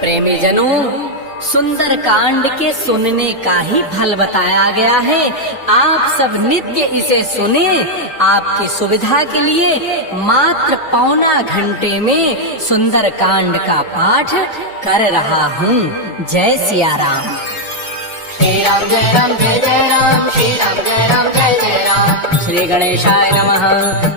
प्रेमी जनों, सुंदर कांड के सुनने का ही फल बताया गया है। आप सब नित्य इसे सुने। आपकी सुविधा के लिए मात्र पौना घंटे में सुंदर कांड का पाठ कर रहा हूँ। जय सिया राम। श्री राम जय राम जय जय राम, श्री राम जय राम जय जय राम। श्री गणेशाय नमः।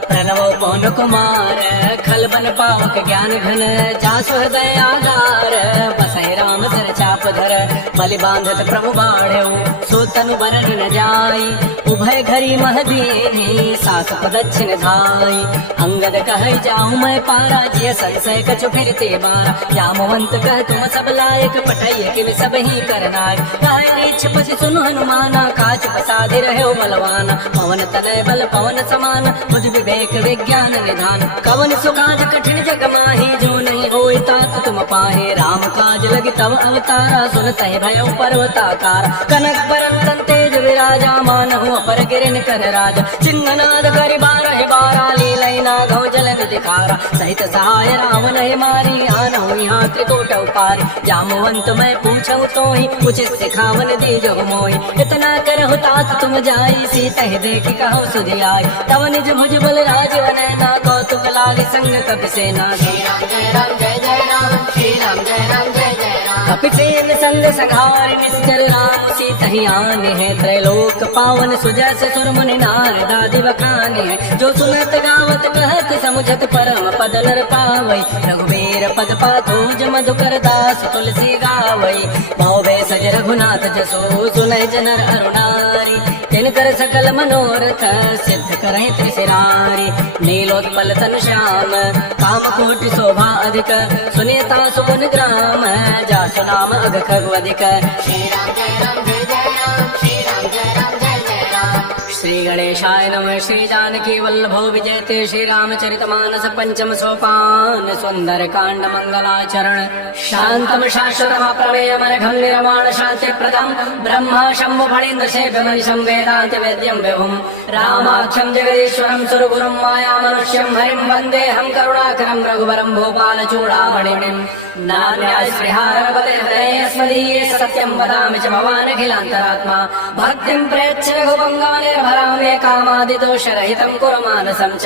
प्रणवो पवन कुमार, खलबन पावक ज्ञान घन, जासु हृदय आगार, बसै राम सर चाप धर, बलि बांधत प्रभु बाढ़ऊ, सो तनु बरन न जाई, उभय घरी महदीनी, सास पदच्छिन धाई। अंगद कह जाऊं मैं पारा, जिय संशय कछु फिरते बारा, जामवंत कह तुम सब लायक, पटैय किम सब ही करनाय। कह इच्छ पति सुनु हनुमाना, काच प्रसादि रहे बलवाना, पवन तनय बल पवन समान, बुद्धि विवेक विज्ञान निधान। कवन सुकाज कठिन जग माही, जो नहीं होई तात तुम पाहे। राम काज लगी तब अवतारा, सुनतहि भयउ पर्वताकार। कनक बरन तेज विराजा, मानहु अपर गिरिन कर राजा। सिंहनाद करि बारह बारा, लीलई नागौ जल निधि खारा। सहित सहाय राम नहीं मारी, आनहु यहाँ त्रिकोट उपारी। जामवंत मैं पूछऊं तोहि, उचित सिखावन दीजहु मोहि। इतना करहु तात तुम जाई, सीतहि देखि कहु सुधि आई। तव निज भुज बल राजीव नैना, कौतुक लागी संग कपि सेना। श्री राम जय राम जय जय राम, श्री राम जय राम जय जय राम। कपिसेन संग संघार, निश्चर राम सीतहि आने हैं। त्रैलोक पावन सुजस सुर मुनि नारद आदि बखाने हैं। जो सुनत गावत कहत समुझत परम पद नर पावई। रघुबीर पद पाथो मधुकर दास तुलसी गावई। भव सज रघुनाथ जसो, सुनय जनर अरुणारी। तिनकर सकल मनोरथ, सिद्ध करहि त्रिशिरारी। नीलोत्पल तन श्याम, काम कोटि शोभा अधिक, सुनीता सुमन ग्राम, जासु नाम अघ खगवधिक। श्री राम जय राम जय जय राम, श्री राम जय राम जय जय राम। श्री गणेशाय नमः। श्री जानकी वल्लभो विजयते, श्री रामचरितमानस पंचम सोपान, सुंदर कांड मंगलाचरण। शांतम शाश्वतम प्रमेयमनघं निर्माण शांति प्रदम, ब्रह्मा शंभु फणीन्द्र सेव्यमनिशं वेदांत वेद्यं विभुं। रामाख्यं जगदीश्वरं सुरगुरुं माया मनुष्यं हरिं वन्देऽहं करुणाकरं रघुवरं भूपाल चूडामणिं। नान्यास्पृहारवदे हृदयस्मदीये, सत्यं वदामि च भवानखिलान्तरात्मा। भक्तिं प्रेच्छ रघुपङ्गवनिर्भरामि, कामादिदोषरहितं कुरु मानसं च।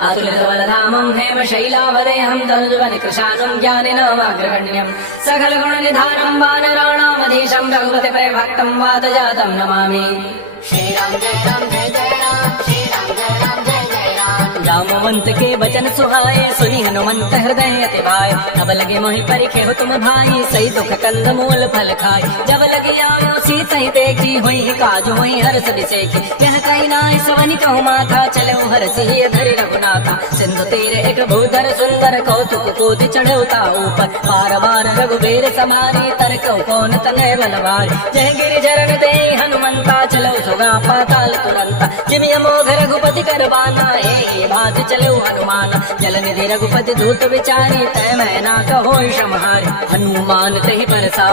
अतुलितबलधामं हेमशैलावदेहं, तनुजवनकृशानं ज्ञानिनामाग्रगण्यं। सकलगुणनिधानं वानराणामधीशं, रघुपति प्रेमभक्तं वातजातं नमामि। श्री राम जय राम जय जय राम, श्री राम जय राम जय जय राम। जामवंत के वचन सुहाए, सुनि हनुमंत हृदय अति भाए। अब लगे मोहि परिखे हो तुम भाई, सही दुख कंद मूल फल खाए। जब लगे आओ सीतहि देखी, हुई काज हुई हर्ष विसेखी। कह कहि नाहि सवनि कहु माथा, चलो हरषि धरि रघुनाथा। सिंधु तीर एक भूधर सुंदर, कौतुक कोटि चढ़ऊ ताऊ ऊपर। बार बार रघुबीर समारी, तरकऊ कौन तनय बलवारी। जय गिरिधरन दे हनुमंता, चलो सुगा पाताल तुरंता। जिमि अमोघ रघुपति कर बाना, हे भात चलो हनुमान। जल निधि रघुपति दूत विचारी, तय मैं ना कहो क्षमहारी। हनुमान तहि परसा,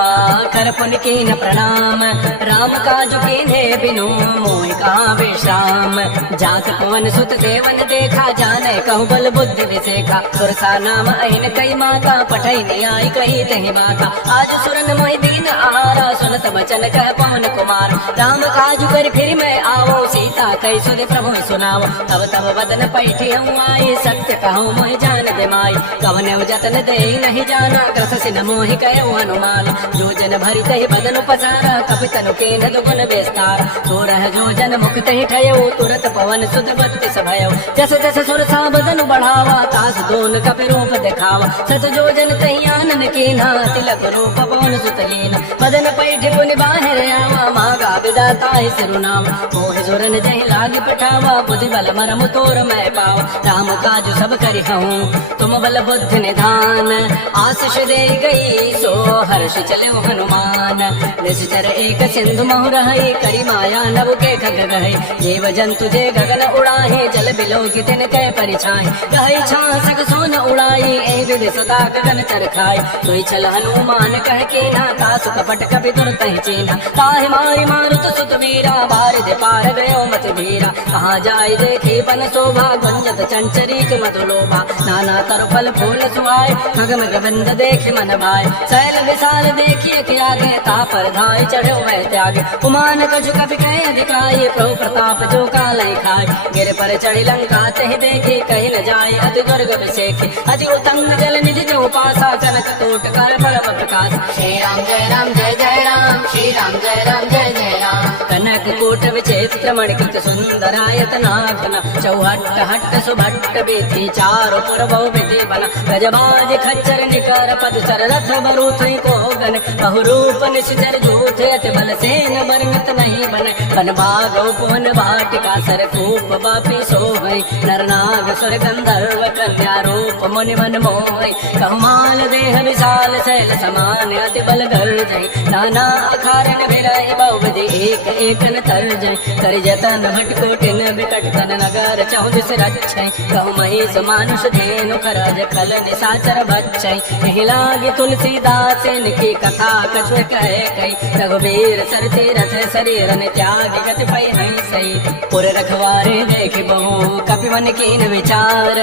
कर पुनि कीन प्रणाम। राम काज कीन्हे बिनु, मोहि कहाँ विश्राम। जात पवन सुत देवन देखा, जाने कहु बल बुद्धि विसेखा। सुरसा नाम अहिन कई माता, पठई न्याय कही तहि बाता। आज सुरन मोहि दीन आहारा, सुनत बचन कह पवन कुमार। राम काज कर फिर मैं आवो, सीता कई सुधि प्रभु सुनावो। तब तब बदन पैठी हूँ आई, सत्य कहूँ मोहि जान दे माई। कवन जतन दे नहीं जाना, क्रस सिन मोहि कहो हनुमान। जो जन भरि तहि बदन पसारा, कपि तनु केन दुगुन विस्तार। सोरह जो जन मुख तहि ठयऊ, तुरत पवन सुत बत्तीस भयऊ। जस जस सुरसा बदन बढ़ावा, तास दोन कपि रूप दिखावा। सत जो जन तहि आनन कीन्हा, तिलक रूप पवन सुत लीना। बदन पैठ पुनि बाहिर आवा, मागा विदाता सिरुनाम। मोहि सुरन जहि लागी पठावा, बुद्धि बल मरम तोर मैं पावा। राम काज सब करि हूँ, तुम बल बुद्धि निधान। आशीष दे गई, सो हर्ष चले हनुमान। निश्चर एक सिंधु महु रही, करी माया नभ के खग गहे। जीव जंतु जे गगन उड़ाहे, जल बिलो की तिन कै परिछाई। कहि छासक सोन उड़ाई, ए विधि सदा गगन चर खाए सोई चल हनुमान कह के ना तासु कपट कपि दुर्तहि चीना ताहि मारि मारुत सुत वीरा बारिध पार गयो मति भीरा कहाँ जाय देखे बन शोभा गुंजत चंचरीक मधुलोभा नाना तर फल फूल सुहाय खगमग बंद देख मन भाई शैल विशाल देखिए त्यागे तापर धाय चढ़ो वह त्यागे उमान कछु कपि कह अधिकाय प्रभु प्रताप जो कालय खाय गिर पर चढ़ी लंका तहि देखे कहीं न जाय अति दुर्गम सेखे अति उतंग जल निधि जो पासा कनक तोट कर परम प्रकाश श्री राम जय राम जय जय राम श्री राम जय राम जय जय राम कनक कोट विचित्र मणिकित सुंदरायत नागन चौहट्ट हट्ट सुभट्ट बेथी चारु पुर बहु विधि बन गजबाज खच्चर निकर पद सर रथ बरूथी को गन बहुरूप निश्चर झूठ अति बल सेन वर्णित नहीं बन बन भागो पुन भाटिका सर कूप बापी सोहै नर नाग सुर गंधर्व कन्या रूप मुनि मन मोहै कहुमाल देह विशाल शैल समान अति बल गर्जै नाना अखारन विरहि बहुविधि एक एक न तरजै कर जतन भटकोटिन विकट तन नगर चौदिस रक्षै कहु महिष मानुष धेनु खरज खल निशाचर बच्चै यही लागी तुलसीदास इनकी कथा कछु कहे कई रघुवीर सर तीरथ शरीर ने त्याग गति पै नहीं सही पुर रखवारे देख बहु कपि मन कीन विचार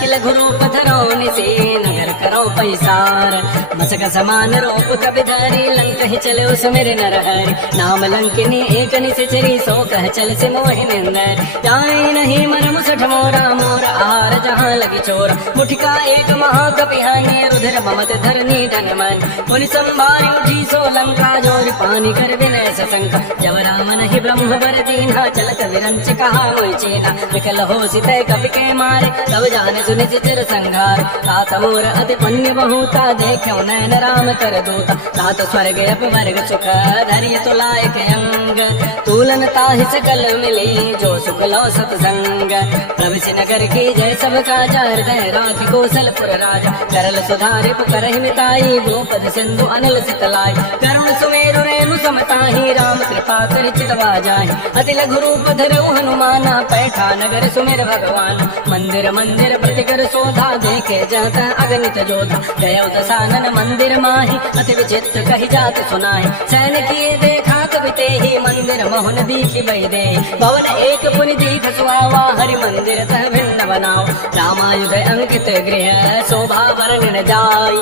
किल घुरूप धरो निसे नगर करो पैसार मसक समान रूप कपि धरी लंक ही चले उस मेरे नर हरि नाम लंकिनी एक निश्चरी सो कह चल से मोहि निंदर जाय नहीं मन मुसठ मोरा मोर आहार जहाँ लगी चोर मुठिका एक महाकपि हानि रुधिर ममत धरनी धन मन पुनि संभारी उठी सो लंका जोर पानी कर विनय सशंका जब राम नहीं ब्रह्म वर दीना चलत विरंच कहा मोहि चीना विकल हो सितय कपि के मारे तब जाने सुनि चिर संघार तात मोर अति पुण्य बहुता देखो नैन राम कर दूता तात स्वर्ग अपवर्ग सुख धैर्य तुलायक अंग तूलन ताहि सकल मिली जो सुख लो सतसंग प्रविश नगर की जय सब काजा हृदय राखि कौशलपुर राजा करल सुधारि पुकरहि मिताई भूपति सिंधु अनिल सितलाई करुण सुमेरु रेणु समताहि राम कृपा कर चितवा जाहि अति लघु रूप धरऊ हनुमाना पैठा नगर सुमेर भगवान मंदिर मंदिर प्रतिकर शोधा देखे जाता अगणित जोधा गयो दसानन मंदिर माहि अति विचित्र कही जात सुनाहि सैन किए देखा कवि तेहि मंदिर मोहन दीखि बैदे भवन एक पुनि दीख सुहावा हरि मंदिर तह भिन्न बनाओ रामायुध अंकित गृह शोभा वर्णन जाय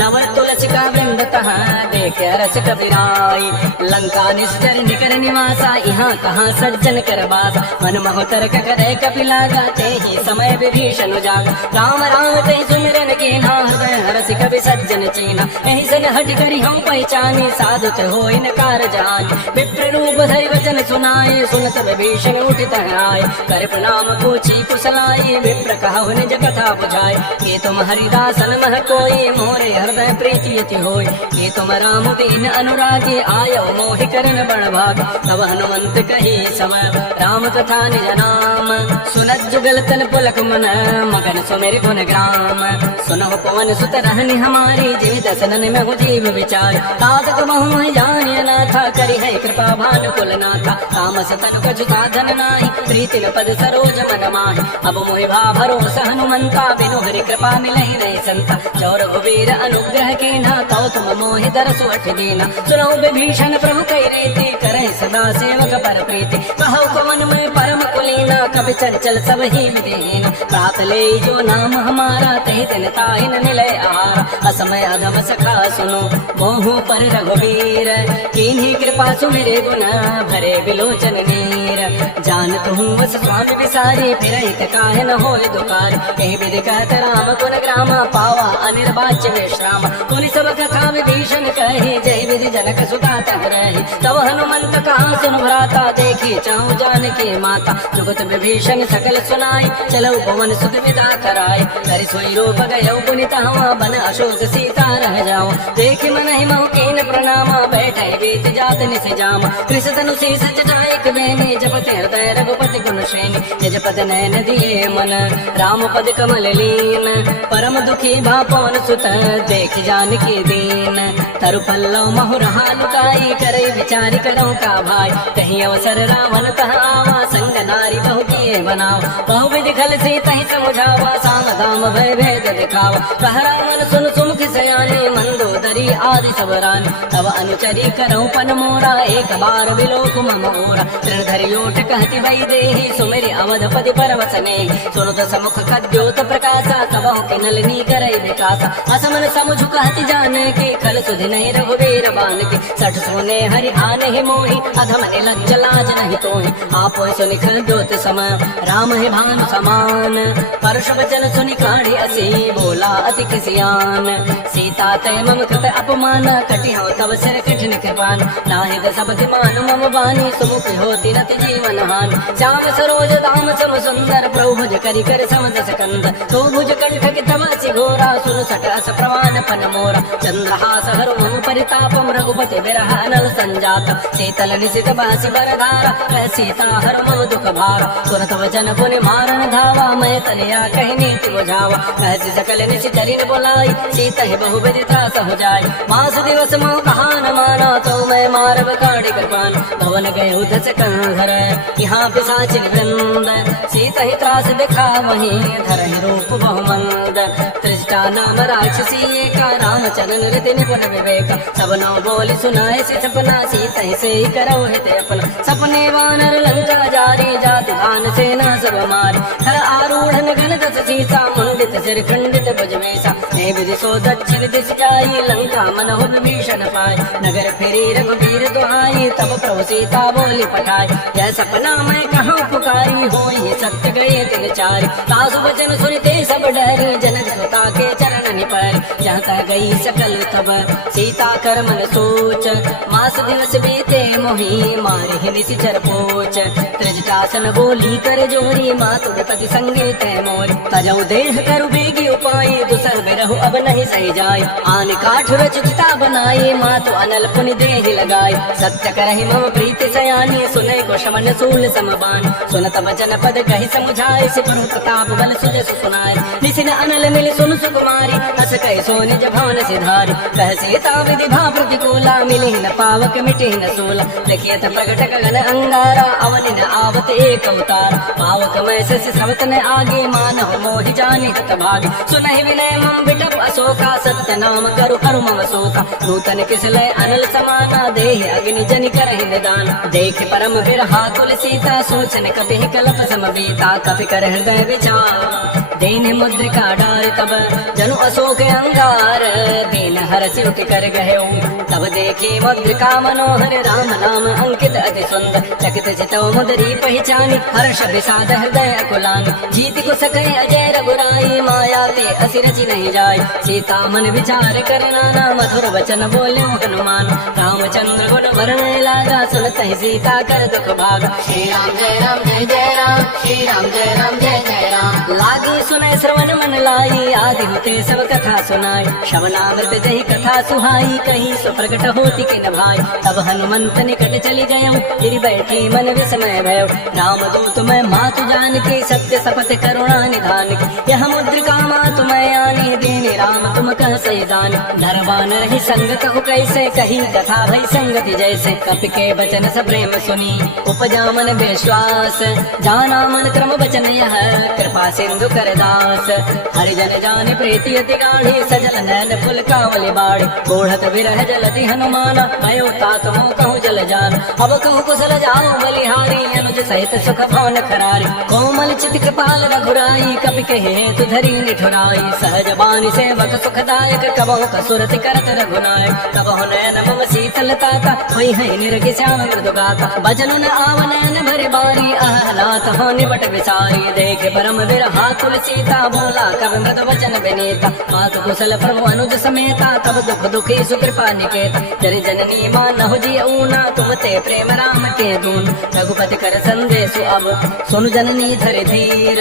नव तुलसी का वृंद तहाँ देख रस कबीराई लंका निश्चर निकर निवासा यहाँ कहाँ सज्जन कर बासा मन महोतर करे कपिला गाते ही समय विभीषण जागा राम राम ते सुमिरन के ना हृदय हरसि कवि सज्जन चीना यही सन हट करी हम पहचानी साधुत हो इन कार जान विप्र रूप धरि वचन सुनाए सुनत विभीषण उठित आए कर प्रणाम पूछी कुशलाई विप्र कहु निज कथा बुझाए ये तुम हरिदासन मह कोई मोरे हृदय प्रीति यति होय ये तुम राम दीन अनुरागी आयो मोहि करन बड़ भाग तब हनुमंत कही समय राम कथा निज नाम सुनत जुगल तन पुलक मन मगन सुमेर गुण ग्राम सुनहु पवन सुत रहनि हमारी जीव दसनन में हो जीव विचार तातक बहु जानिय नाथा करि है कृपा भानु कुल नाथा तामस तनु कछु साधन नाही प्रीति न पद सरोज मन माहि अब मोहि भा भरोसा हनुमंता बिनु हरि कृपा मिलहि नहीं संता चौर वीर अनुग्रह के ना तो तुम मोहि दरसु अठ दीना सुनहु विभीषण प्रभु कई रीति करे सदा सेवक पर प्रीति कहु कवन में परम कुलीना कवि चंचल सब ही विदीन प्रात ले जो नाम हमारा तहि दिन ताहि न मिले आहार असमय अधम सखा सुनो मोहु पर रघुवीर कीन्ही कृपा सुमिरे गुण भरे विलोचन नीर जानत हूँ बस स्वामी विसारी फिर काहे न होय दुकार कहीं विधि कहत राम गुण ग्राम पावा अनिर्वाच्य विश्राम पुनि सब कथा विभीषण कहे जय विधि जनक सुता तह रही तब हनुमंत कहा सुन भ्राता देखी चाहू जानकी माता जुगत विभीषण सकल सुनाई चलो भवन सुत विदा कराई कर सोई रूप गयो पुनित हवा बन अशोक सीता रह जाओ देख मन ही महु कीन प्रणाम बैठे बीत जात निस जाम कृष्ण धनु शीस जटायक बेनी जपति हृदय रघुपति गुण श्रेणी यजपद नैन दिए मन राम पद कमल लीन परम दुखी भा पवन सुत देख जानकी दीन तरु पल्लव महुरहा लुकाई करे विचारी करो का भाई कहीं अवसर रावण तहाँ आवा संग नारी बहु किए बनाओ बहु विधि खल से तही समझावा साम दाम भय भेद दिखावा कहरा मन सुन सुमुख सयाने मंदोदरी आदि सब रानी तब अनुचरी करो पन मोरा एक बार विलोक मम ओरा तृण धरि ओट कहती वही देहि सुमेरि अवधपति परवसने सुनो तो समुख कद्योत प्रकाशा कबहु के नलिनी करे विकासा असमन समुझ कहती जाने के खल सुधि नहीं रघुवीर बान के सठ सोने हरि आने ही मोहि अधम ने लज्ज लाज नहीं तोहि आप सुनिख ज्योत समय राम है भानु समान परश वचन सुनि काढ़ी असी बोला अति किसियान सीता तय मम कृत अपमान कटि हो तब सिर कठिन कृपान नाहिद सब मान मम बानी सुमुख होती रति जीवन हान श्याम सरोज दाम सम सुंदर प्रभु भुज करि कर समदस कंद तो भुज कंठ के तमसि घोरा सुन सट अस प्रमाण पन मोरा चंद्रहास हर मम परितापम रघुपति विरह अनल संजात शीतल निशित बासी बरधारा कह सीता हर मम दुख भार तुरत वचन पुनि मारण धावा मैं तनिया कही नीति बुझावा कहसी सकल निशि चरिन बोलाई सीता ही बहु विधि त्रास हो जाय मास दिवस मोह कहान माना तो मैं मारव काढ़ी कृपान भवन गए उधस कंधर यहाँ पिशाचिन वृंद सीता ही त्रास दिखा वही धर रूप बहुमंद त्रिष्टा नाम राक्षसी का राम चरण रीति निपुण विवेक सब नौ बोली सुनाए से सपना सीता ही से ही करो हित अपना सपने वानर लंका जारी जाति धान सेना सब मार हर आरूढ़ घन दस सीसा मुंडित सिर खंडित भुजमेसा हे विधि सो दक्षिण दिश जाई लंका मन हो विभीषण पाए नगर फिरी रघुवीर दुहाई तब प्रभु सीता बोली पठाई यह सपना मैं कहाँ पुकारी हो ये सत्य गए दिन चार सासु वचन सुनते सब डर जनक सुता के चरण निपर जहाँ तह गई सकल तब सीता कर मन सोच मास दिवस बीते मोही मारे ही निशिचर पोच त्रिजटासन बोली कर जोरी मातु विपति संगे तय मोरी तजऊ देह करु बेगी उपाय दुसर बिरहु अब नहीं सही जाय आन काठ रचिता बनाई मातु अनल पुनि देह लगाई सत्य करहि मम प्रीति सयानी सुने को शमन सूल समबान सुनत वचन पद कहि समझाए सिपरु प्रताप बल सुजस सुनाए निसिन अनल मिल सुन सुकुमारी हस कहि सो निज भवन सिधारी कह सीता विधि भा प्रतिकूला मिली न पावक मिटे न सूला देखियत प्रगट गगन अंगारा अवनि न आवत एक अवतार पावक मैं शशि स्रवत न आगे मानव मोहि जाने हत भागी सुनहि विनय मम बिटप अशोका सत्य नाम करु हरु मम शोका नूतन किसलय अनल समाना देह अग्नि जनि करहि निदान देख परम विरहा कुल सीता सोचन कपि कल्प समबीता कपि कर हृदय विचार देन मुद्रिका डार तब जनु अशोक अंगार दीन हरसि उठि कर गयो तब देखे मुद्रिका मनोहर राम नाम अंकित अति सुंदर चकित चितौ मुदरी पहचानी हर्ष विषाद हृदय कुलानी जीत को सके अजय रघुराई माया ते असि रचि नहीं जाय सीता मन विचार कर नाना मधुर वचन बोले हनुमान रामचंद्र गुण वर्णय लागा सुनत ही सीता कर दुख भागा श्री राम जय राम जय जय राम श्री राम जय राम जय जय राम लागी सुनय श्रवण मन लाई आदि होते सब कथा सुनाई श्रवणामृत जही कथा सुहाई कही सो प्रकट होती के न भाई तब हनुमंत निकट चली गयो गिर बैठी मन विस्मय भयो राम दूत मैं मातु जान के सत्य सपत करुणा निधान के यह मुद्रिका मातु मैं आनी दीनी राम तुम कह सही दान नरवान रही संग कहु कैसे कही कथा भई संगति जैसे कपि के बचन सब प्रेम सुनी उपजा मन विश्वास जाना मन क्रम बचन यह कृपा सिंधु कर दास हरिजन जान प्रीति अति गाढ़ी सजल नैन फुल कावली बाढ़ कोढ़त विरह जलति हनुमान भयो तात मोह कहूँ जल जान अब कहूँ कुशल जाओ बलिहारी अनुज सहित सुख भवन खरारी कोमल चित कृपाल रघुराई कपि कहे तु धरी निठुराई सहज बानी सेवक सुखदायक कबहु कसुरति करत रघुनायक कबहु नयन मम शीतलता होई है निर्ग श्याम मृदु गाता बचन न आव नयन भरि बारी आहलात हो निबट विसारी देख परम विरहा कुल सीता बोला कवि मृद वचन विनीता मातु कुशल प्रभु अनुज समेता तब दुख दुखी सुकृपा निकेता जरि जननी मानहु जिय ऊना तुम ते प्रेम राम के दून रघुपति कर संदेशु अब सुनु जननी धरि धीर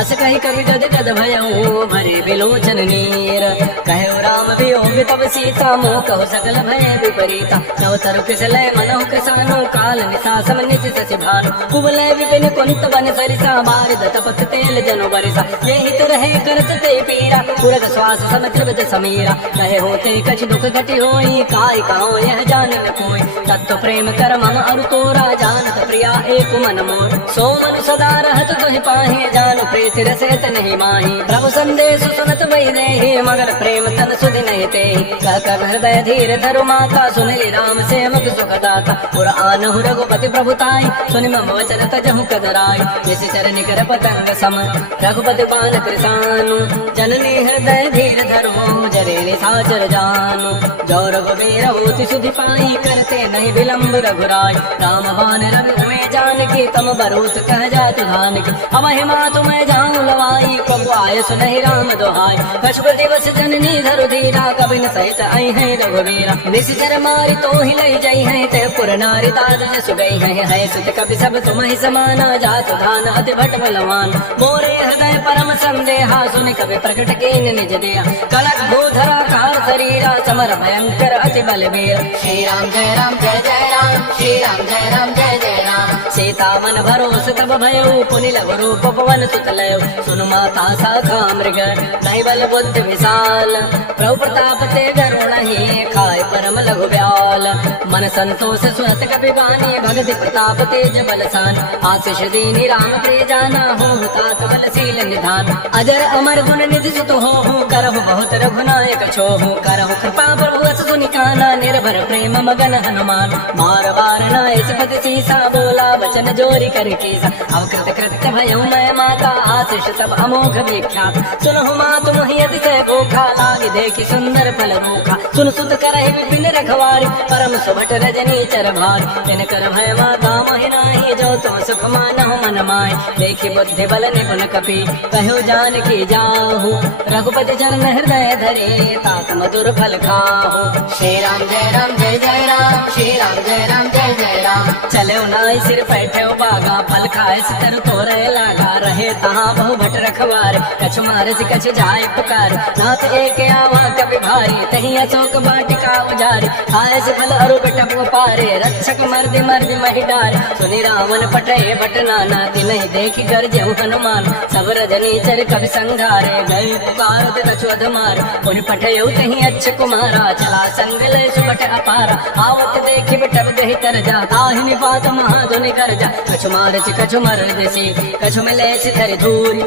अस कहि कवि गद गद भयऊ भरे विलोचन नीर नीर। कहे राम वियोग तब सीता मोह कहो सकल भय विपरीता। नव तरु किसलय मनोह किसानो काल निशासम निज सचि भानु। कुवलय विपिन कुंत बन सरिसा बारिद तपत तेल जनु बरिसा। ये हित रहे करत ते पीरा पुरग श्वास सम त्रिविध समीरा। कहे होते कछ दुख घटी होई काय कहो यह जान न कोई। तत्व प्रेम कर मम अरु तोरा जानत प्रिया एक मन मोर। सो मन सदा रहत तुहि पाहि जानु प्रीत रसत नहीं माही। प्रभु संदेश सुनत वही देहि मगर प्रेम तन सुधि नहीं तेहि। कह कर हृदय धीर धरु माता सुनली राम सेवक सुख दाता। पुर आनहु रघुपति प्रभुताई सुनि मम वचन तजहु कदराई। जिस चरण कर पतंग सम रघुपति बान कृसानु। जननी हृदय धीर धरो जरे निशाचर जानु। जो रघुबीर होति सुधि पाई करते नहीं विलंब रघुराई। राम बान रवि में जानकी तम बरूत कह जात धान की। अब हिमा तुम्हें जाऊं लवाई कबु आय सुनहि राम दोहाई। कछुक दिवस जननी धरु धीरा कबिन सहित आई है रघुवीरा। निश्चर मारी तो ही लई जई है ते पुर नारी दाद जसु गई है। सुत कवि सब तुम्हि समाना जात धान अति भट बलवान। मोरे हृदय परम संदेहा सुनि कवि प्रकट कीन निज दिया। कलक भूधरा कार शरीरा समर भयंकर अति बलबीर। श्री राम जय राम जय जय राम। श्री राम जय राम जय जय राम। सीता मन भरोस तब भयो पुनि लघु रूप पवन सुत लयो। सुन माता शाखा मृग नहीं बल बुद्धि विशाल। प्रभु प्रताप ते गरुणहि खाय परम लघु ब्याल। मन संतोष सुहत कपि बानी भगति प्रताप तेज बलसान। आशीष दीनी राम प्रिय जाना हो तात बलशील निधान। अजर अमर गुण निधि सुत हो करहु बहुत रघुनायक छोहु। करहु कृपा प्रभु अस सुनि काना निर्भर प्रेम मगन हनुमान। मार बार नाय सपति सीसा बोला वचन जोरी कर कीसा। अवकृत कृत्य भयउ मैं माता आशीष सब अमोघ विख्यात। सुनहु मात मोहि अतिशय भूखा लागे देखि सुंदर फल रूखा। सुन सुत करहि विपिन रखवारी परम सुभट रजनी चर भारी। तिन कर भय माता मोहि नाही जो तुम सुख मानहु मन माय। देखि बुद्धि बल निपुण कपि कहो जानकी जाहु। रघुपति चरण हृदय धरे तात मधुर फल खाहु। श्री राम जय राम जय जय राम। श्री राम जय राम जय जय राम। चले नाई सिर बैठे बागा फल खाए सितर तोरे लागा। रहे तहाँ बहु भट रखवार कछ मारे से कछ जाए पुकार। नाथ एक आवा कभी भारी तही अशोक बाटिका उजारी। खाए से फल अरु बेटप पारे रक्षक मर्दि मर्दि मही डार। सुनि रावण पटे बट नाना नहीं देखी कर जेहु हनुमान। सब रजनी चर कवि संघारे गए पुकार कछु अधमार। उन पटयु तही अच्छ कुमारा चला संग ले सुबट अपारा। आवत देखी बटप दही तर जा ताहि पात महाधुनि कर जा। कछु मार कछु मर देसी कछु मिले सिधर धूरी।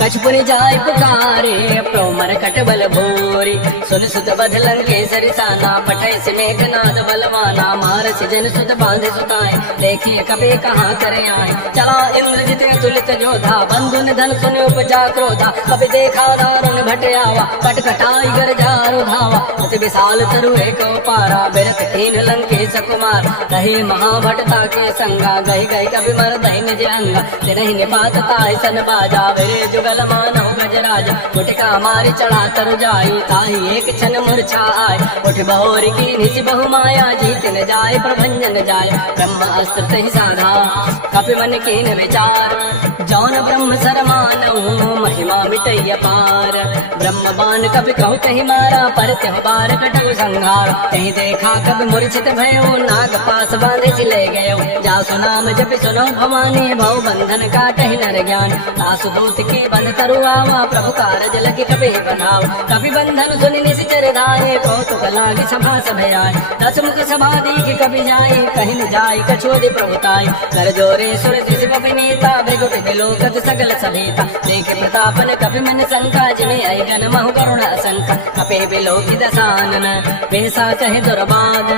कछु पुनि जाय पुकारे प्रोमर कट बल भोरी। सुन सुत बध लंकेसरि साना पटय से मेघनाद बलवाना। मार जन सुत बांधे सुताए देखिए कभी कहाँ करे आए। चला इंद्रजित तुलित योधा बंधु निधन सुन उपजा क्रोधा। कभी देखा दारुण भट आवा कटकटाई गर जारु धावा। अति विशाल तरु एक पारा बिरत कीन लंकेश कुमार। रही महाभटता के संगा गई गई कभी मर दही निज अंगा। तिरहि निपात ताय सन बाजा वेरे जुगल मानव गजराज। गुटिका मारी चढ़ा तरु जाई ताही एक क्षण मूर्छा आय। उठ बहोर की निज बहु माया जीत न जाय प्रभंजन जाय। ब्रह्म अस्त्र तहि साधा कपि मन कीन विचार। जौन ब्रह्म सरमानहु महिमा मिटय पार। ब्रह्म बान कपि कहु कहि मारा पर त्यहु बार कटु संहार। कहीं देखा कभी मूर्छित भयो नाग पास बांधे सिले गयो। जासु नाम जपि सुनो भवानी भव बंधन काटहि नर ज्ञान। दासु दूत के बंध तरु आवा प्रभु कारज लगी कपि बनाओ। कपि बंधन सुनि निशिचर धाये कौतुक लागी सभा सभयाय। दस मुख सभा दीख कपि जाय कहि न जाय कछोदि प्रभुताय। कर जोरे सुर दिस कपि नीता भृगुटि बिलोकत सकल सभीता। देख प्रतापन कपि मन शंका जिमे आई गन महु करुण असंका। कपि बिलोकि दसानन बेसा कहे दुर्बाद।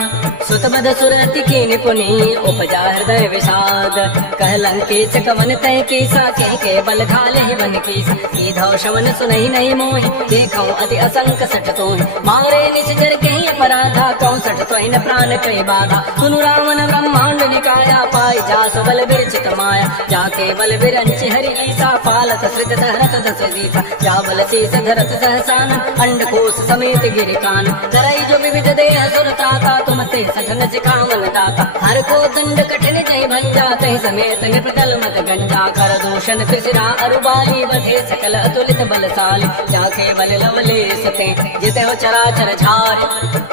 सुत बध सुरति की निपुनि उपजा हृदय विषाद। कह लंकेश कवन तय कीसा के बल खाले बन कीसा। सीधौ शवन सुनहि नहीं मोहि देखौ अति असंक सठ तोहि। मारे निश्चर कहीं अपराधा कौ सठ तोहि न प्राण कई बाधा। सुनु रावण ब्रह्मांड निकाया पाई जासु बल विरचित माया। जाके बल विरंचि हरि ईसा पालत श्रित धरत दस दीसा। जा बल शीस धर सत सहसान अंडकोश समेत गिर कान धरई जो विविध देह सुरताता तुम ते सठन सिखावन दाता हर को दंड कठिन जय भंजा तहि समेत निपटल मत गंजा कर दूषण त्रिशिरा अरुबाली बधे सकल अतुलित बलशाली जाके बल लवले सते जिते हो चराचर झार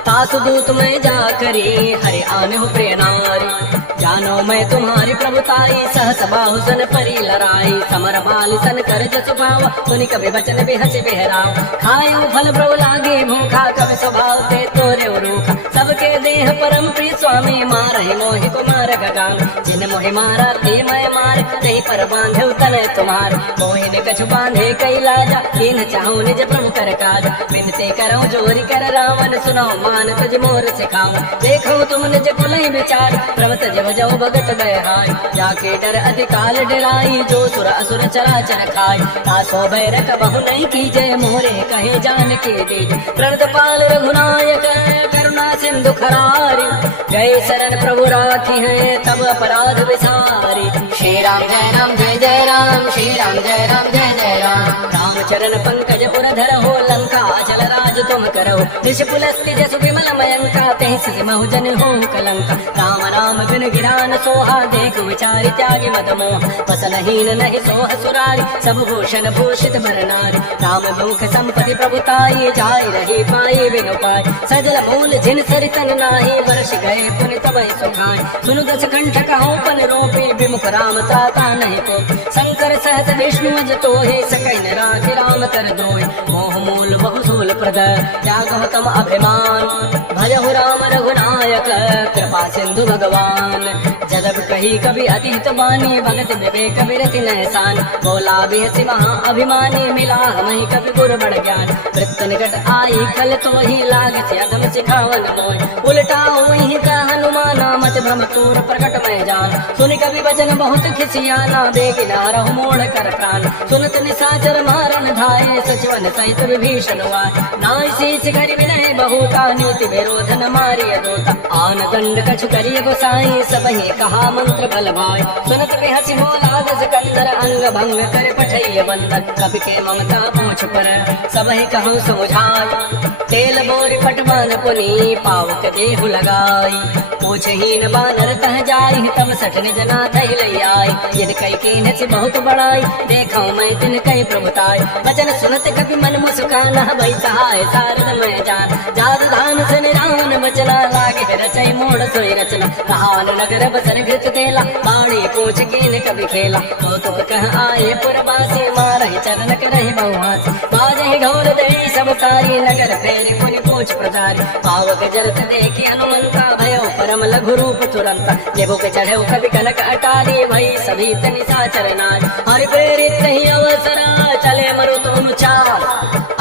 तासु दूत में जा करे हरे आने हो प्रेनारी जानो मैं तुम्हारी प्रभुताई सहस बाहुसन परी लड़ाई समर बाल सन कर जसु भाव सुनि कभी वचन बिहस बिहराव खायो फल प्रभु लागे भूखा कवि स्वभाव ते तोरे रूखा सबके देह परम प्रिय स्वामी मारहि मोहि कुमार गगान जिन मोहि मारा ते मैं मार नहीं पर बांधे तने तुम्हार मोहि ने कछु बांधे कई लाजा इन चाहूं निज प्रभु कर काज बिनते करो जोरी कर रावण सुनो मान तज मोर सिखाओ देखो तुम निज कुलहि विचार प्रभु तज बजाओ भगत बहाय जाके डर अधिकाल डराई जो सुर असुर चराचर खाय तासो बैरक बहु नहीं कीजे मोरे कहे जान के दीज प्रणत पाल रघुनायक करुणा सिंधु खरारी गए शरण प्रभु राखी है तब अपराध विसारी श्री राम जय राम जय जय राम श्री राम जय राम जय जय राम रामचरण पंकज उरधर हो लंका चल राज तुम करो दिश पुलस्ति जसु विमल मयंका तहसी महुजन हो कलंका राम राम बिन गिरान सोहा देख विचारि त्यागी मद मोह वसनहीन नहीं सोह सुरारी सब भूषण भूषित भरनारी राम मुख संपत्ति प्रभुताई जाय रही पाई बिनु पाई सजल मूल जिन सरितन नाही वर्ष गए पुनि तब सुखाय सुनु दस कंठ कहो पन रोपे विमुख राम त्राता नहीं को शंकर सहत विष्णु अज तोहे सकैन राखि राम कर द्रोहि मोह मूल बहुसूल प्रद त्यागो तम अभिमान भजहु राम रघुनायक कृपा सिंधु भगवान जदब कही कभी अतीत बानी भगत विवेक विरति नहसान बोला बेहसी महा अभिमानी मिला मही कभी गुर बड़ ज्ञान वृत्त निकट आई कल तो ही लागत अधम सिखावन मोय उल्टा वही का हनुमाना मत भ्रम तूर प्रकट में जान सुन कभी वचन बहुत खिसियाना देख नारह मोड़ कर प्राण सुनत निशाचर मारन धाये सचिवन सहित विभीषण वाय नाय शीश कर विनय बहु का नीति विरोध न मारिय दोता आन दंड कछु करिय गोसाई सबहि कहा मंत्र बल भाई सुनत बिहसी बोला दस कंदर अंग भंग कर पठैय बंधन कवि के ममता पूछ पर सबहि कहूँ समुझाई तेल बोर पटवान पुनी पावक देहु लगाई पूछहीन बानर तह जाई तब सठ निज नाथ लई आई यदि कई के नच बहुत बड़ाई देखो मैं तिन कई प्रभुताई वचन सुनत कभी मन मुस्काना भई सहाय सारद में जान जाद धान से रावण बचना लागे रचई मोड़ सोई रचना कहान नगर बसर घृत देला बाणी पूछ के कभी खेला तो तुम कह आए पुरवासी मारहि चरण करहि बहुहास बाजहि ढोल दे सब सारी नगर फेरी पुनि पूछ प्रचारी पावक जरत देखी हनुमंता भयो परम लघु रूप तुरंता लेबो के चढ़े कभी कनक अटारी भई सभी तनि साचर नार हरि प्रेरित ही अवसरा चले मरुत अनुचार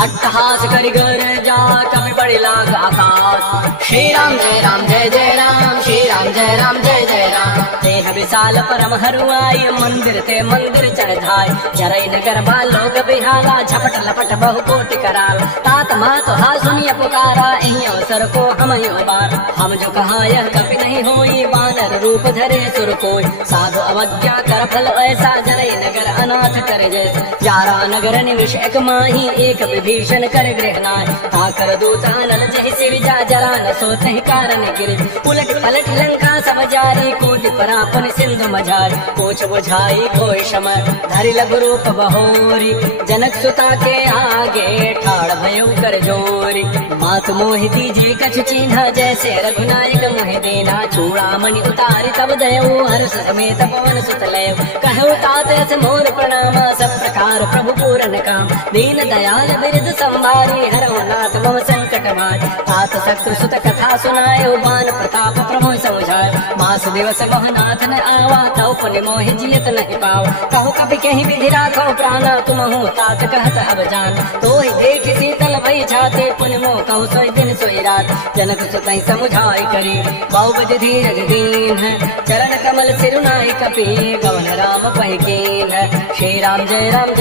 अट्टहास करि गर जा कभी बड़े लाग आकाश श्री राम जय जय राम श्री राम जय राम जय जय राम देह विशाल परम हरुआई मंदिर ते मंदिर चढ़ धाय जरई नगर बालोग बिहाला झपट लपट बहु कोटि कराल तात मात हा सुनिय पुकारा एहि अवसर को हम बार हम जो कहा यह कभी नहीं होई बानर रूप धरे सुर कोई साधु अवज्ञा कर फल ऐसा जरई नगर अनाथ कर जैसे जारा नगर निविष एक माही एक विभीषण कर गृहनाय ताकर दूता नल जहि सिरजा जरा न सोते कारण गिर उलट पलट लंका सब जारी कूद परा पुनि सिंधु मझारी पूछ बुझाई कोई शमर धरि लघु रूप बहोरी जनक सुता के आगे ठाड़ भयो कर जोरी मात मोहि दीजे कछु चिन्हा जैसे रघुनायक मोहि देना चूड़ामणि उतारी तब दयो हर्ष समेत पवन सुत लय कहु तात अस मोर प्रणाम सब प्रकार प्रभु पूरन काम दीन दयाल बिरद संभारी हरौ नाथ मम संकट भार तात शत्रु सुत कथा सुनायो बान प्रताप प्रभु समझाय मास दिवस महनाथ न आवा तौ पुनि मोहि जियत नहीं पाव कहु कभी कहीं विधि राखो प्राणा तुम हो तात कहत अब जान तो ही देख शीतल भई छाते पुनि मोह कहु सोई दिन सोई रात जनक सुत समुझाई करी बहुबद धीरज दीन है चरण कमल सिरुनाई कपि गवन राम पहिकीन है श्री राम जय राम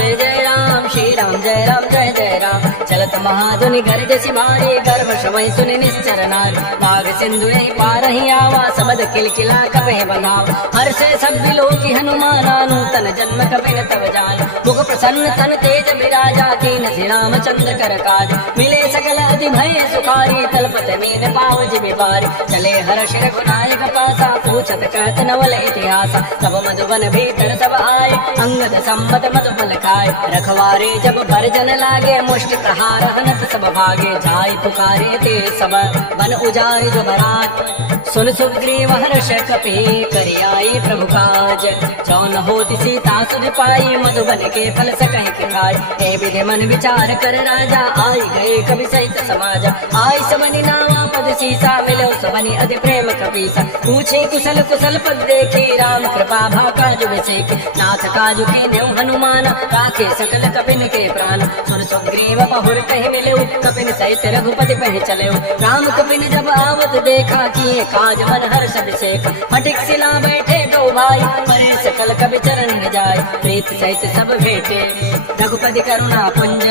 श्री राम जय जय राम चलत महाधुनि गर्ज सिमारी गर्भ समय सुनि निश्चर नारी नाग सिंधु पार ही आवा सबद किल किल शिला कपे बंधाव हर से सब बिलो की हनुमाना नूतन जन्म कपिन तब जान मुख प्रसन्न तन तेज विराजा कीन श्री रामचंद्र कर काज मिले सकल अति भय सुखारी तलपत मीन पाव जिमि पारी चले हर्ष रघुनायक पासा पूछत कहत नवल इतिहास सब मधुबन भीतर सब आए अंगद संबत मधुबल खाए रखवारे जब भरजन लागे मुष्ट प्रहार हनत सब भागे जाय पुकारे ते सब बन उजारि जो बरात सुन सुग्रीव हर्ष कपि करि आई प्रभु काज जौन होति सीता सुध पाई मधुबन के फल सकहि के खाय हे विधि मन विचार कर राजा आई गए कवि सहित समाज आई सबनि नावा पद सीसा मिलो सबनि अति प्रेम कपीसा पूछे कुशल कुशल पद देखी राम कृपा भा काजु विसेख नाथ काजु की न्यू हनुमान राखे सकल कपिन के प्राण सुर सुग्रीव बहुर कहि मिले कपिन सहित रघुपति पह चले राम कपिन जब आवत देखा किए काज मन हर्ष अभिषेक फटिक सिला बैठे दो भाई परे सकल कवि चरण जाय प्रीत सहित सब भेटे रघुपति करुणा पुंज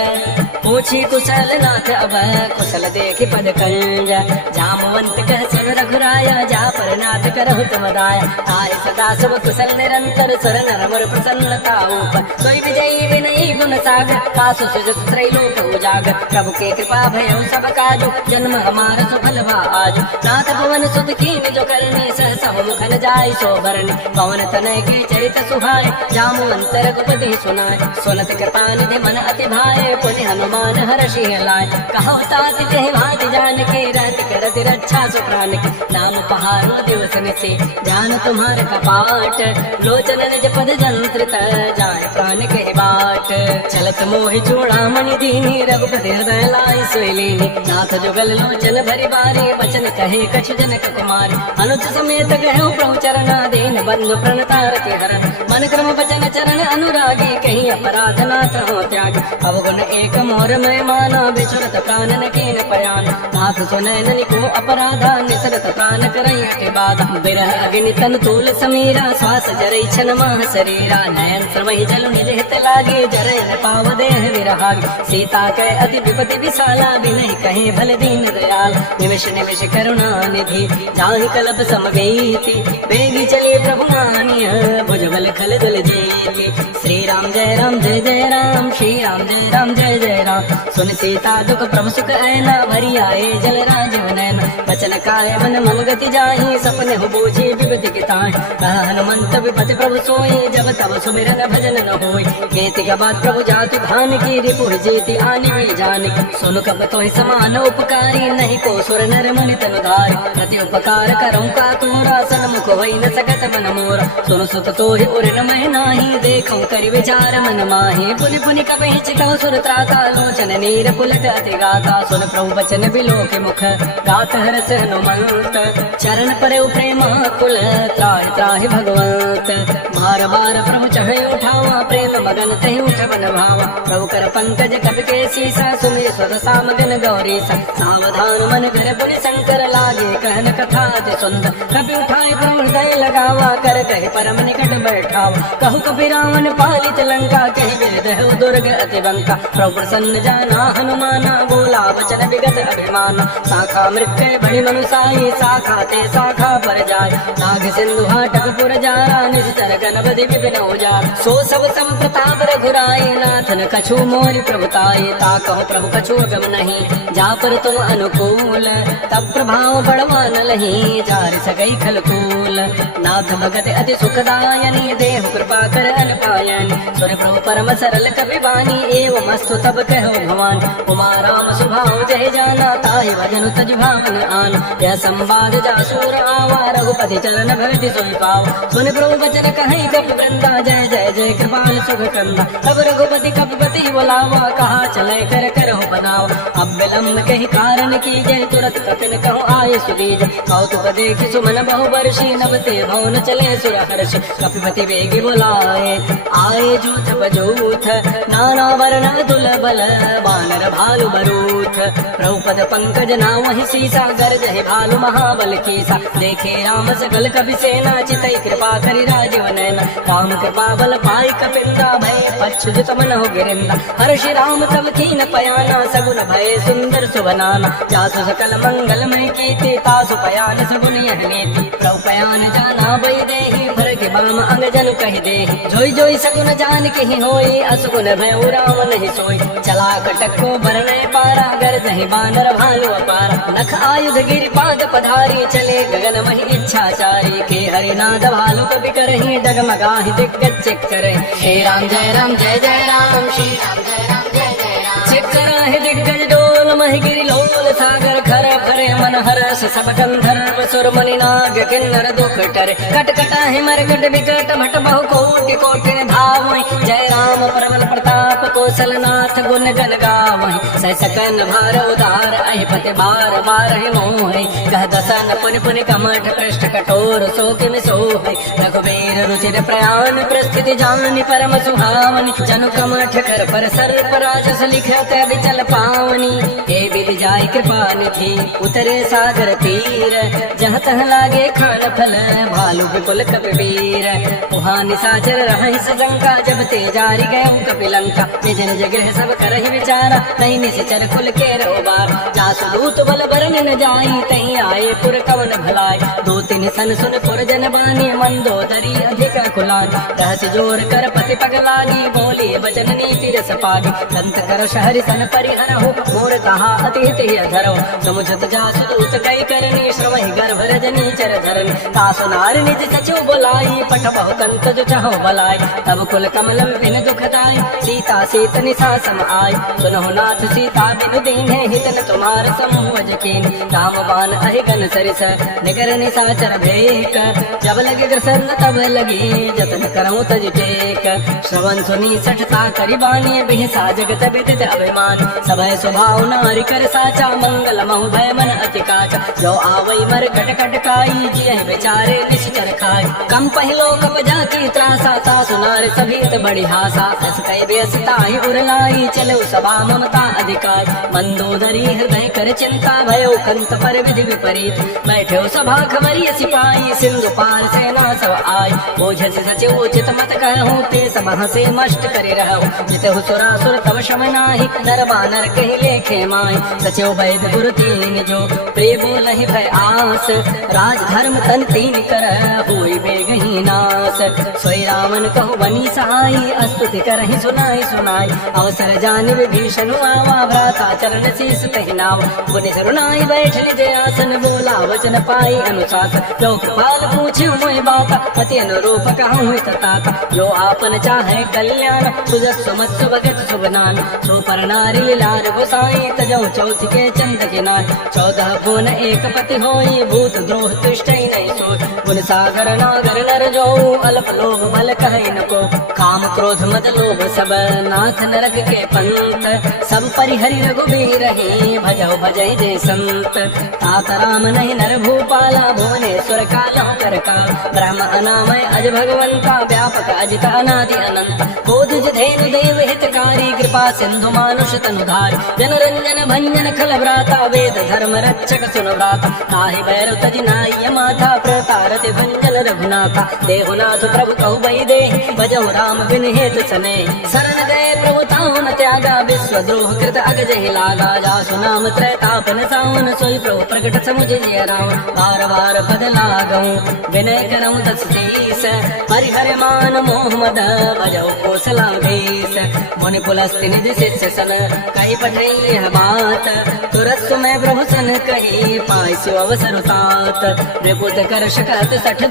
पूछी कुशल नाथ अब कुशल देख पद कंज जामवंत कह सुन रघुराया जा पर नाथ करहु तुम दाया आय सदा सब कुशल निरंतर सुर नर मुर प्रसन्नता ऊपर सोई विजयी विनयी गुण सागर कासु सुजस त्रैलोक उजागर प्रभु के कृपा भयो सब काजु जन्म हमारा सफल भा आज नाथ भवन सुध कीन जो करने सहसा मुखन जाय सो भरने पवन तनय के चरित सुहाय जामवंत रघुपति सुनाय सुनत कृपा निधि मन अति भाए पुनि हनुमान हर्षि लाय कहो तात कहि भाति जान के रहत करत रक्षा सुप्राण के नाम पहारो दिवस निसे ध्यान तुम्हार कपाट लोचन निज पद जंत्रित जाय प्राण के बाट चलत मोहि चूड़ामणि दीनी रघुपति हृदय लाय सोइलीनी नाथ जुगल लोचन भरि बारी वचन कहे कछ जनक कुमार अनुज समेत गयो प्रभु चरणा देन बंधु प्रणतारति हरण मन क्रम वचन चरण अनुरागी कहीं अपराध नाथ हो त्याग अवगुण एक मोर में माना बिछुरत प्राण न कीन पयान नाथ सुनैन को अपराधा निसरत प्राण करई अति बाधा बिरह अग्नि तन तूल समीरा श्वास जरई छन माह शरीरा नयन श्रमहि जल निज हित लागे जरय न पाव देह विरहागी सीता के अति विपति विशाला बिनहि कहे भल दीन दयाल निमिष निमिष करुणा निधि जाहि कलप समवेति बेगी चले प्रभु मानिय भुजबल खल दल जेति श्री राम जय राम जय जय राम श्री राम जय राम जय जय राम सुन सीता दुख प्रभु सुख ऐना भरी आए जल राजीव नैन बचन काय मन मन गति जाहि सपने हो बूझी विपति के ताहि कहा हनुमंत विपति प्रभु सोई जब तब सुमिरन भजन न होई केति का बात प्रभु जातु भान की रिपु जेति आने में जान सुन कब तो समान उपकारी नहीं को सुर नर मुनि तनु धारी प्रति उपकार करऊं का तोरा सन्मुख होई न सकत बन मोरा सुन सुत तो ही उर न मैं नाही देखऊं करि विचार मन माहि पुनि पुनि कबहि चितौ सुर त्राता लोचन नीर पुलक अति गाता सुन प्रभु बचन बिलो के मुख गात हरस हनुमंत चरण परे प्रेम कुल त्राहि त्राहि भगवंत बार बार प्रभु चढ़े उठावा प्रेम मगन तहि उठवन भावा प्रभु कर पंकज कवि के सीसा सुमिर स्वद साम दिन गौरी सावधान मन कर पुनि शंकर लागे कहन कथा अति सुंदर कवि उठाए प्रभु हृदय लगावा कर कहे परम निकट बैठावा कहु कपि रावण पालित लंका कहि वेद दुर्ग अति बंका प्रभु प्रसन्न जाना हनुमाना बोला वचन विगत अभिमान शाखा मृत्यु बड़ी मनुसाई शाखा ते शाखा पर जाय नाग सिंधु हाटक पुर जारा निश्चर गणपति विपिन उजार सो सब सम प्रताप रघुराई नाथन कछु मोरि प्रभुताई ताकहो प्रभु कछु गम नहीं जा पर तुम अनुकूल तब प्रभाव बड़वान लही जार सगई खलकूल नाथ भगत अति सुखदायनी देहु कृपा कर अनपायन सुर प्रभु परम सरल कवि वाणी एवं अस्तु तब कहो भवान उमा राम सुभाव जय जाना ताहि भजन तज भावन आन यह संवाद जासूर आवा रघुपति चरण भरति सोई पाव सुन प्रभु वचन कहि कपि वृंदा जय जय जय कृपाल सुख कंदा तब रघुपति कपिपति बुलावा कहा चले कर करहु बनाव अब विलम्ब कहि कारण की जय तुरत कपिन कहु आये सुबीज कौतुक देखि सुमन बहु वर्षी नभते भवन चले सुर हर्ष कपिपति बेगी बुलाए आए जूथ बजूथ नाना वर्ण दुलबल बानर भालु बरूथ प्रभु पद पंकज नावहि सीसा गरजहि भालु महाबल कीसा देखे राम सकल कपि सेना चितई कृपा करि राजीव नैना राम कृपा बल पाई कपिंदा भय पच्छु मन हो गिरिंदा हर्षि राम तब कीन पयाना सगुन भय सुंदर कर शुभ नाम जासु सकल मंगलमय कीर्ति तासु पयान सगुन यह नीति प्रभु पयान जाना बई देहि भर के बाम अंग जन कहि देहि जोई जोई सगुन जान के ही होई असगुन भय राम नहीं सोई चला कटक को बरने पारा गर जहि बानर भालु अपारा नख आयुध गिरि पाद पधारी चले गगन महि इच्छाचारी के हरिनाद भालु कवि करहि डगमगाहि दिग्गज चेक करे श्री राम जय राम जय जय राम श्री राम जय राम जय जय राम चेक कराहि दिग्गज डोल महि गिरि लोल सागर खर भरे मन हरस सब गंधर्व सुर मणि नाग किन्नर दुख टरे कट कटाहि मरकट विकट भट बहु कोटि कोटि धावहि जय राम प्रबल प्रताप कौशल नाथ गुण गण गावहि सह सकन भार उदार अहिपति बार बारहि मोहि कह दसन पुनि पुनि कमठ पृष्ठ कठोर सो किम सोहि रघुबीर रुचिर प्रयाण प्रस्थिति जानि परम सुहावनि जनु कमठ कर पर सर्प राजस लिखत विचल पावनी हे बिल जाय कृपा निधि उतरे सागर तीर जहाँ तह लागे खान फल भालु विपुल कपिवीर वहाँ निशाचर रहि सजंका जब ते जारी गए कपिलंका निज निज गृह सब करहि विचारा तही निश्चर खुल के रोबार जासु दूत बल बरन न जाई तही आए पुर कवन भलाई दो तीन सन सुन पुर जन बानी मंदोदरी अधिक कुलान रहस जोर कर पति पग लागी बोली वचन नीति रस पागी दंत कर शहर सन परिहर हो मोर कहा अति हित धरो समुझत जासु दूत कई करनी श्रवहि गर्भ रजनी चर धरन तासु नार निज सचिव बोलाई पठ बहु कंत जो चाहो बलाई तब कुल कमल बिन दुखदाई सीता सीत निशा सम आई सुनहु नाथ सीता बिनु दीन्हे हित न तुम्हार समूह जकीन राम बाण अहिगन सरिस निगर निशाचर भेक जब लगे ग्रसन तब लगी जतन करऊं तज टेक श्रवण सुनी सठता करिबानी बिहसा जगत विदित अभिमान सभय स्वभाव नारी कर साचा मंगल महु भय मन अति काचा जो आवई मर कट कट काई जिय बेचारे निश्चर खाई कम पहलो कप जाकी त्रासा ता सुनार सभीत बड़ी हासा सस कई बेसताई उरलाई चलो सभा ममता अधिकार मंदोदरी हृदय कर चिंता भयो कंत पर विधि विपरीत बैठे सभा खबरी सिपाही सिंधु पार सेना सब आई बोझस सचिव उचित मत कहूँ ते सभा से मष्ट करे रहो जितहु सुरासुर तव शम नाही नर बानर कहि लेखे माई सचिव वैद गुरु तीन जो प्रिय बोलहि भय आस राज धर्म तन तीन कर होई बेगही नास सोई रावण कहु बनी सहाई अस्तुति करहि सुनाई सुनाई अवसर जानि विभीषण आवा भ्राता चरण शीस तहि नाव गुनि सरुनाई बैठ निज आसन बोला वचन पाई अनुशासन जो कृपाल पूछ्यु मोहि बाता अति अनुरूप कहूँ हित ताता जो आपन चाहे कल्याण सुजस सुमत सुभगत शुभ नान सो पर नारी लार गोसाई तजौ चौथ के चंद के नाय 14 भुवन एक पति होई भूत द्रोह तुष्टि नहीं सोच गुण सागर नागर नर जो अल्प लोभ बल कहे न को काम क्रोध मद लोभ सब नाथ नरक के पंत सब परिहरि रघुबीर ही भजौ भजै जय संत तात राम नहीं नर भूपाला भुवनेश्वर काल कर का ब्रह्म अनामय अज भगवंता व्यापक अजित अनादि अनंत बोधुज धेनु देव हितकारी कृपा सिंधु मानुष तनुधार जनरंजन भंजन खल भ्राता वेद धर्म रक्षक सुन भ्राता ताहि भैरव तज नाय माथा प्रतारति भंजन रघुनाथा देहुनाथ प्रभु कहु बई दे भजहु राम बिन हेतु सने शरण गए प्रभु ताहु न त्यागा विश्व द्रोह कृत अगज ही लागा जासु नाम त्रैतापन सावन सोई प्रभु प्रकट समुझ जिय राम बार बार पद लागऊं विनय करऊं दस शीस परिहर मान मोह मद भजहु कौशला भेष मुनि पुलस्ति निज शिष्य सन कही पठई बात तुरत सुमय प्रभु सन कही पाइसु अवसर तात रिपुत कर शकत सठ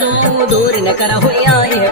दूर न कर हुई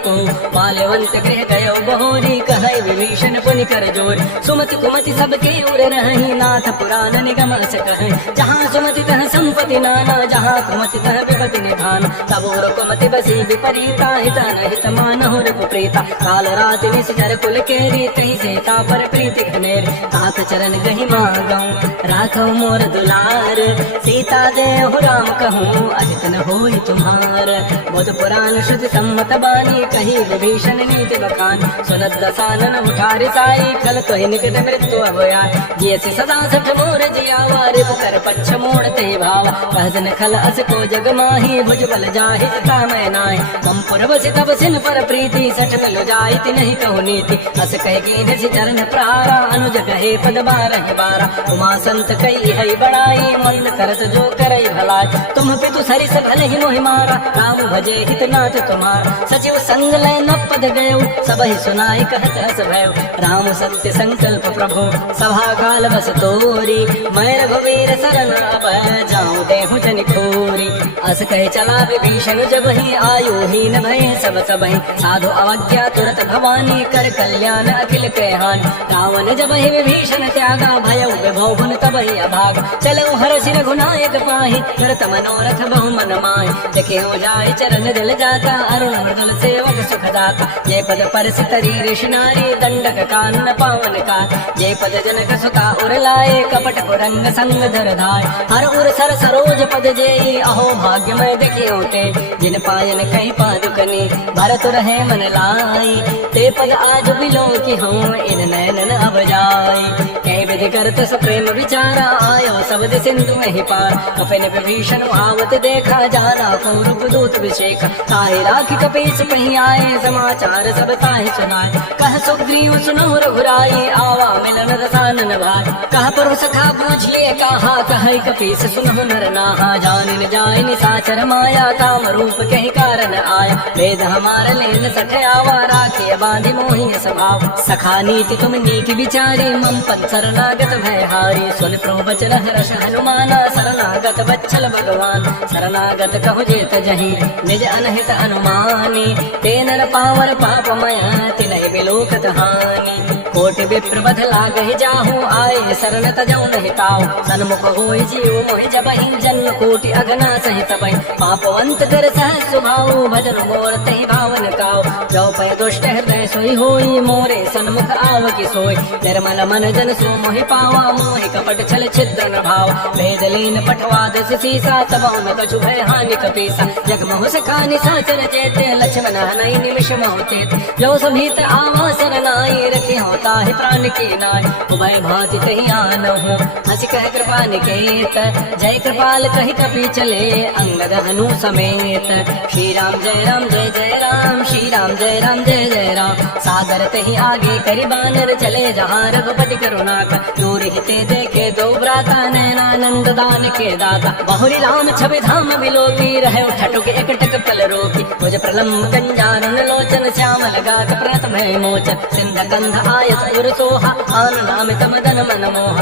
को माल्यवंत गृह गयो बहोरी कहे विभीषण पुनि कर जोर सुमति कुमति सबके उर रही नाथ पुराण निगम अस कहे जहाँ सुमति तह संपत्ति नाना जहाँ कुमति तह विपति निधान तब और कुमति बसी विपरीता हित न हित मानहु रिपु प्रीता काल रात निश्चर कुल के रीत ही सीता पर प्रीति घनेर तात चरण गही मागऊं राखऊ मोर दुलार सीता दे हो राम कहूँ अजित न होई तुम्हार बुध पुराण शुद्ध सम्मत बानी कही विभीषण नीति बखान सुनत दसानन उठारि साई खल कही निकट मृत्यु अभया जियसि सदा सठ मोर जियावा रिपु कर पच्छ मोड़ते भाव कहजन खल अस को जग माही भुज बल जाहि कामय नाहि मम पुरवसि तब सिन पर प्रीति सठ मिल जाइत नहीं कहु नीति अस कह कीन चरण प्रारा अनुज कहे पद बारह बारा उमा संत कई है बड़ाई मंद करत जो करई भलाई तुम पितु सरिस भले ही मोहि मारा राम भजे हित नाथ तुम्हारा सचिव संग लय न पद गयो सब ही सुनाई कहत हस भयो राम सत्य संकल्प प्रभु सभा काल बस तोरी मैं रघुवीर शरण अब जाऊं देहु जन खोरी अस कहे चला विभीषण जब ही आयु हीन भय सब ही साधु अवज्ञा तुरत भवानी कर कल्याण अखिल कहन रावण जब ही विभीषण त्यागा भय विभव गुण तब ही अभाग चलो हर सिर गुनायक पाहि करत मनोरथ बहु मन माय देखे हो जाय चरण दिल जाता अरुण मृदुल सेवक सुख दाता जय पद परस तरी ऋषि नारी दंडक कानन पावन का जय पद जनक सुता उर लाए कपट कुरंग संग धर धाय हर उर सर सरोज पद जेई अहो भाग्य मैं देखे होते जिन पायन कहीं पादुकनी भरत रहे मन लाई ते पद आज बिलो की हो इन नैनन अब जाई कई विधि करत सुप्रेम विचारा आयो शब्द सिंधु में ही पार कपिन विभीषण आवत देखा जाना कौरव दूत विषेख ताहि राखी कपीस पही आए समाचार सब ताहि सुनाए कह सुग्रीव सुनो रघुराई आवा मिलन रसानन भाई कह पर सखा पूछिए कहा कह कपीस सुनो नर नाहा जानिन जाय निसाचर माया काम रूप कही कारण आया वेद हमार लेन सठ आवा राखे बांधि मोहि स्वभाव सखा नीति तुम नीक विचारी मम पद शरणागत भय हारी सुन प्रभु बचन हर्ष हनुमाना शरणागत बच्छल भगवान शरणागत कहु जेत जही निज अनहित अनुमानी ते नर पावर पापमय तिनहि बिलोकत हानि कोटि विप्र बध लागहि जाहु आए शरण तजौ नहीं ताऊ सन्मुख होई जीव मोहि जबहि जन्म कोटि अगना सहित बहि पापवंत कर सहज स्वभाव भजन मोर तहि भावन काऊ जो पय दुष्ट हृदय सोई होई मोरे सन्मुख आव की सोई निर्मल मन जन सो मोहि पावा मोहि कपट छल छिद्र न भाव वेद लीन पठवाद सीसा तब न कछु भय हानि कपीसा जग मोह सखानि साचर चेते लक्ष्मण हनई निमिष मोहते जो सभीत आवा सरनाई रखी होता है प्राण की नाय उभय भांति तही आनहु हंस कह कृपा निकेत जय कृपाल कही कपि चले अंगद हनु समेत श्री राम जय राम जय जय राम श्री राम जय राम जय जय राम सागर तही आगे करि बानर चले जहाँ रघुपति करुणा कर दूर हिते देखे दो भ्राता नैनानंद दान के दाता बहुरी राम छवि धाम बिलोकी रहे ठटुक एक टक पल रोकी मुझ प्रलम्ब गंजानन लोचन श्याम लगा प्रथम मोचन सिंध कंध आयत उर सोहा आन नामित मदन मन मोह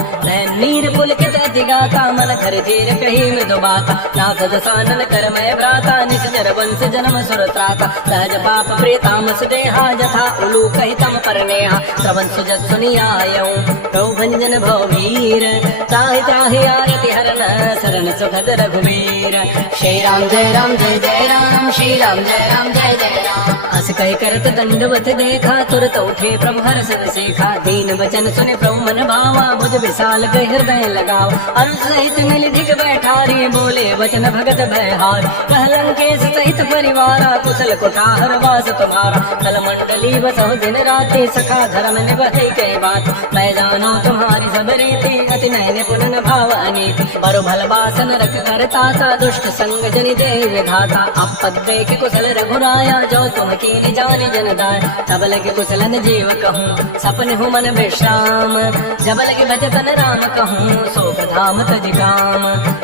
नीर पुलकित दिगाता मन धर धीर कही मृदु बाता नाथ दसानन कर मैं भ्राता निसजर वंश जन्म सुर त्राता सहज पाप प्रेतामस देहा जथा उलू कही तम पर नेहा श्रवण सुजत सुनी आयऊ प्रभु भंजन भववीर ताहि ताहि आरति हरन शरण सुखद रघुवीर श्री राम जय जय राम श्री राम जय जय राम अस कह करत दंडवत देखा तुरत उठे प्रभु हर्ष सीखा दीन वचन सुने प्रभु मन भावा भुज विशाल गए हृदय लगाओ अरुण सहित मिल धिक बैठारी बोले वचन भगत भयहार कह लंकेश सहित परिवारा कुशल कुठार वास तुम्हारा कल मंडली बसो दिन राति सखा धर्म निभते कई बात मैं जानो तुम्हारी सब रीति अति नयन पुनन भाव अनीति बरु भल बासन रख करता सा दुष्ट संग जनि देह विधाता अपद देख कुशल रघुराया जो तुम की जानी जनदाय तब लगे कुशलन जीव कहूँ सपन हूँ मन विश्राम जब लगे भजतन राम कहूँ शोक धाम तज काम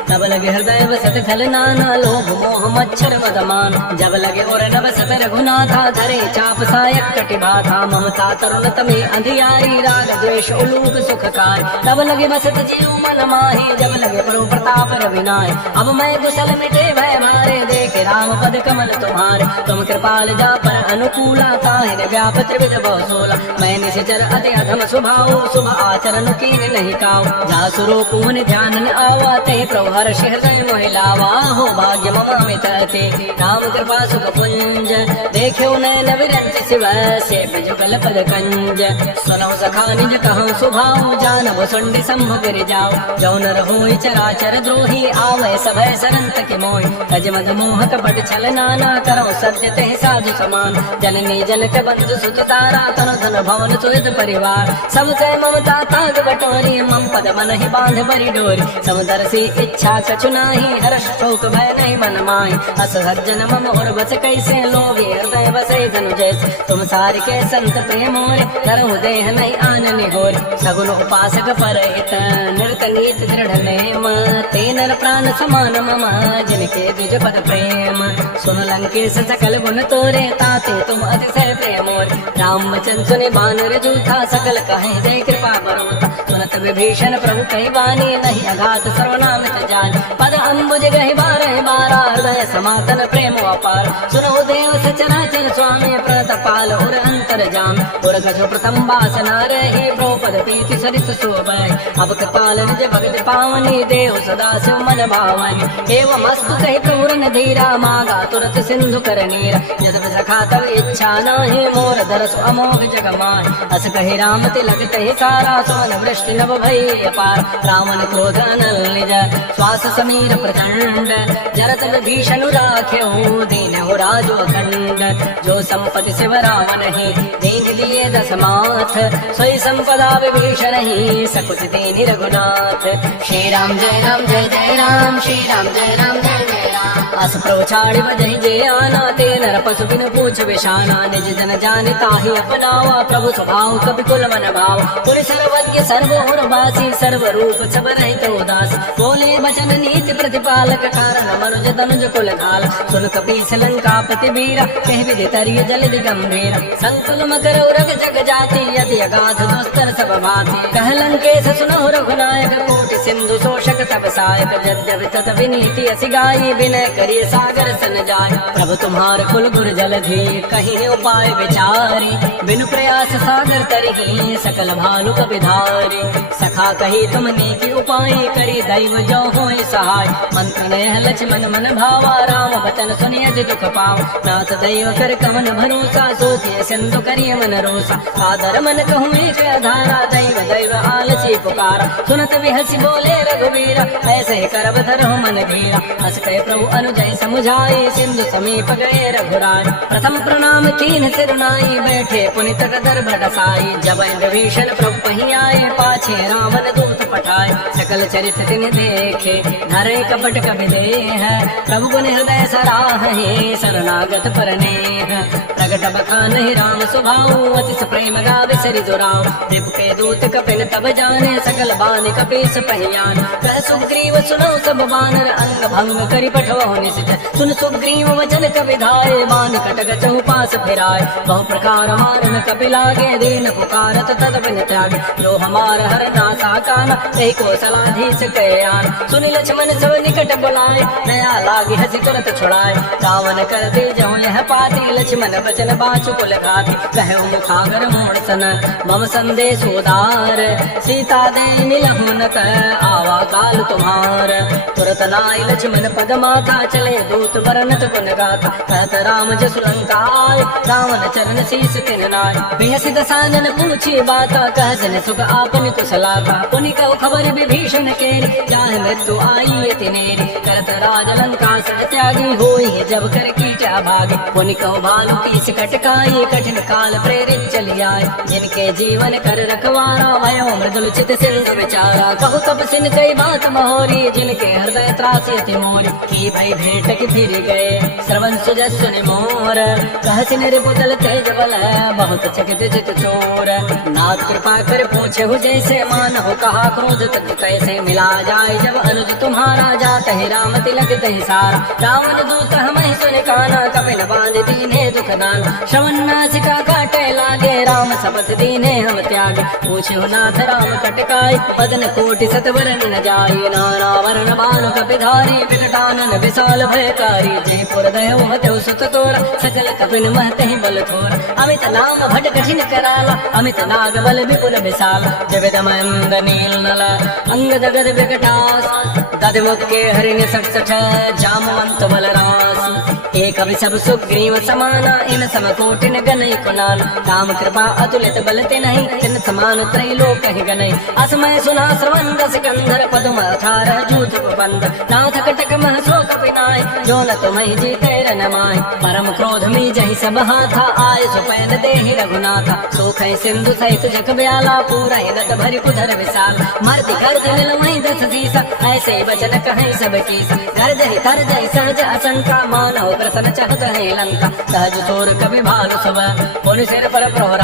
तब लगे हृदय बसत खल नाना लोभ मोह मच्छर मदमान जब लगे और नव सत रघुनाथा धरे चाप सायक कटिभाथा ममता तरुण तमे अंधियारी राग द्वेष उलूक सुखकार तब लगे बसत जीव मन माही जब लगे प्रभु प्रताप रविनाय अब मैं कुशल मिटे भय मारे देखे राम पद कमल तुम्हारे तुम कृपाल जा पर अनुकूला ताहिन व्याप त्रिविध बहुसोला मैं निश्चर अति अधम स्वभाव शुभ आचरण कीन नहीं काऊ जा सुरो पून ध्यान आवा ते प्रभु हर्ष हृदय मोहि लावा हो भाग्य ममामित ते राम कृपा सुख पुंज देखो नैन विरंच शिव से जुगल पद कंज सुनो सखा निज कहूँ सुभाव जानब सुंडी संभ गिर जाओ जौ नर होई चराचर द्रोही आवे सभय सरंत के मोहि तज मद मोह मोह कपट छल नाना करो सत्य ते साधु समान जननी जनक बंधु सुत तारा तन धन भवन सुहित परिवार सबसे ममता ताग बटोरी मम पद मन ही बांध बरी डोरी समदर्शी इच्छा कछु नाही हर्ष शोक भय नहीं मन माही अस सज्जन मम और बस कैसे लोगे हृदय बसे जनु जैसे तुम सार के संत प्रेम मोरे करहु देह नहीं आननि होर सगुन उपासक परहित नृत नीत दृढ़ नेम ते नर प्राण समान मम जिनके द्विज पद प्रेम सुन लंकेश सकल गुण तोरे ताते तुम अतिशय प्रेम मोर राम वचन सुने बानर जूठा सकल कहे जय कृपा बरोता सुनत विभीषण प्रभु कही बानी नहीं अघात सर्वनामित जान पद अम्बुज गहि बारह बारा हृदय समातन प्रेम अपार सुनो देव सचराचर स्वामी प्रतपाल और अंतर जाम और कछो प्रथम वासना रही द्रौपद प्रीति सरित शोभय अब कृपाल निज भगत पावनी देव सदा शिव मन भावनी एवं अस्तु कही प्रभुरन धीरा मागा तुरत सिंधु कर नीरा यद सखा तब इच्छा नाही मोर दरस अमोघ जग मान अस कही राम तिलक तहि सारा सोन वृष्टि नभ भई अपार रावण क्रोध अनल निज श्वास समीर प्रचंड जरत विभीषण राख्यो दीन हो राजो अखंड जो संपत्ति शिव रावण ही दीन लिए दस माथ सोई संपदा विभीषण ही सकुच दीन रघुनाथ श्री राम जय राम जय जय राम श्री राम जय राम जय जय राम अस प्रवचारि बजहि जे आना ते नर पशु बिन पूछ विशाना निज जन जानि ताहि अपनावा प्रभु स्वभाव कपि कुल मन भाव पुर सर्वज्ञ सर्वोर वासी सर्व रूप सब रहित उदास बोले वचन नीति प्रतिपालक कारण मनुज तनुज कुल घाल सुन कपीस लंकापति वीरा कह विधि तरिय जलधि गंभीर संकुल मकर उरग जग जाति यदि अगाध दुस्तर सब भाति कह लंकेश सुनो रघुनायक कोटि सिंधु शोषक तब सायक यद्यपि तत विनीति असि गाई विनय करिय सागर सन जाय प्रभु तुम्हार कुल गुर जलधि कहीं उपाय विचारी बिनु प्रयास सागर तरही सकल भालु कपिधारी सखा कही तुम नीति उपाय करी दैव जो होय सहाय मंत्र नयन लक्ष्मण मन भावा राम वचन सुनि यदि दुख पाव नाथ दैव कर कवन भरोसा सोचिए सिंधु करिय मन रोसा आदर मन कहूँ एक आधारा दैव दैव आलसी पुकारा सुनत विहसी बोले रघुवीरा ऐसे करब धरहु मन धीरा हस कहे प्रभु अनुजय समुझाए सिंधु समीप गए रघुराय प्रथम प्रणाम कीन सिरुनाई बैठे पुनित दर्भ डसाई जब विभीषण प्रभु पही आए पाछे रावण दूत पठाए सकल चरित तिन देखे धरे कपट कपि देह प्रभु गुण हृदय सराहे शरणागत परनेह प्रगट बखान ही राम स्वभाव अतिस प्रेम गावे सरि दुराव रिपु के दूत कपिन तब जाने सकल बान कपीस पहियान कह सुग्रीव सुनो सब बानर अंग भंग करि पठवो निशित सुन सुग्रीव वचन कपि धाये बान कटक चहुपास फिराय बहु प्रकार मारन कपि लागे दीन पुकारत तद बिन त्यागे जो हमार हर नासा कान यही कौशलाधीश कयान सुनि लक्ष्मण सब निकट बुलाए नया लागे हसी करत छुड़ाए रावण कर दे जो यह पाती लक्ष्मण बचन बाचु कुल घाती कहो मुखागर मोड़ सन मम संदेश उदार सीता दे मिलहु न आवा काल तुम्हार तुरत नाई लक्ष्मण पद माथा चले दूत बरनत गुण गाथा कहत राम जसु लंका आए रावण चरण शीस तिन नाय बेहसी दसानन पूछी बाता कह जन सुख आपन कुशलाता पुनि कहो खबर विभीषण केरी जाहि मृत्यु आई तिनेरी करत राज लंका सह त्यागी होई जब कर कीटा भागे पुनि कहो भालु पीस कटकाई कठिन काल प्रेरित चली आए जिनके जीवन कर रखवारा भयो मृदुल चित सिंधु विचारा कहु तब सिन कई बात महोरी जिनके हृदय त्रासी अति मोरी की भई भेंट की फिर गए श्रवण सुजस सुनि मोर कह सिन रिपुदल तेज बल बहुत चकित चित चोर नाथ कृपा कर पूछे हो जैसे मान हो कहा क्रोध तक कैसे मिला जाए जब अनुज तुम्हारा जात है राम तिलक तहि सारा रावण दूत हम सुन काना कपिन बांध दीने दुख दान श्रवण नासिका काटे लागे राम शपथ दीने हम त्यागे पूछे हो नाथ राम कटकाई पदन कोटि सतवरन न जाई नाना वरण बान कपिधारी विकटानन विशाल भयकारी जयपुर दयो हत्यो सुत तोरा सकल कपिन महत ही बल थोरा अमित नाम भट कठिन कराला अमित नाग बल विपुल विशाल जविद मंद नील नल अंग जगद विकटास दधमुख के हरिण सठ जामवंत बलरास एक सब सुग्रीव समाना इन समकोटिन गनई कुनाल राम कृपा अतुलित बलते नहीं इन समान त्रैलोक ही गनई असमय सुना श्रवण दस कंधर पदुम अठारह जूत बंद नाथ कटक मह शोक पिनाय जो न तुम्हें जीते रन माय परम क्रोध में जही सब हाथा आय सुपैन देहि रघुनाथा सुख सिंधु सहित जग ब्याला पूरा नत भरि कुधर विशाल मर्द कर दिल वही दस सीसा ऐसे वचन कहे सब कीसा गर्ज ही तर जय सहज असंका मानव प्रसन्न चहत है लंका सहज चोर कवि भाल सुब पुन सिर पर प्रभु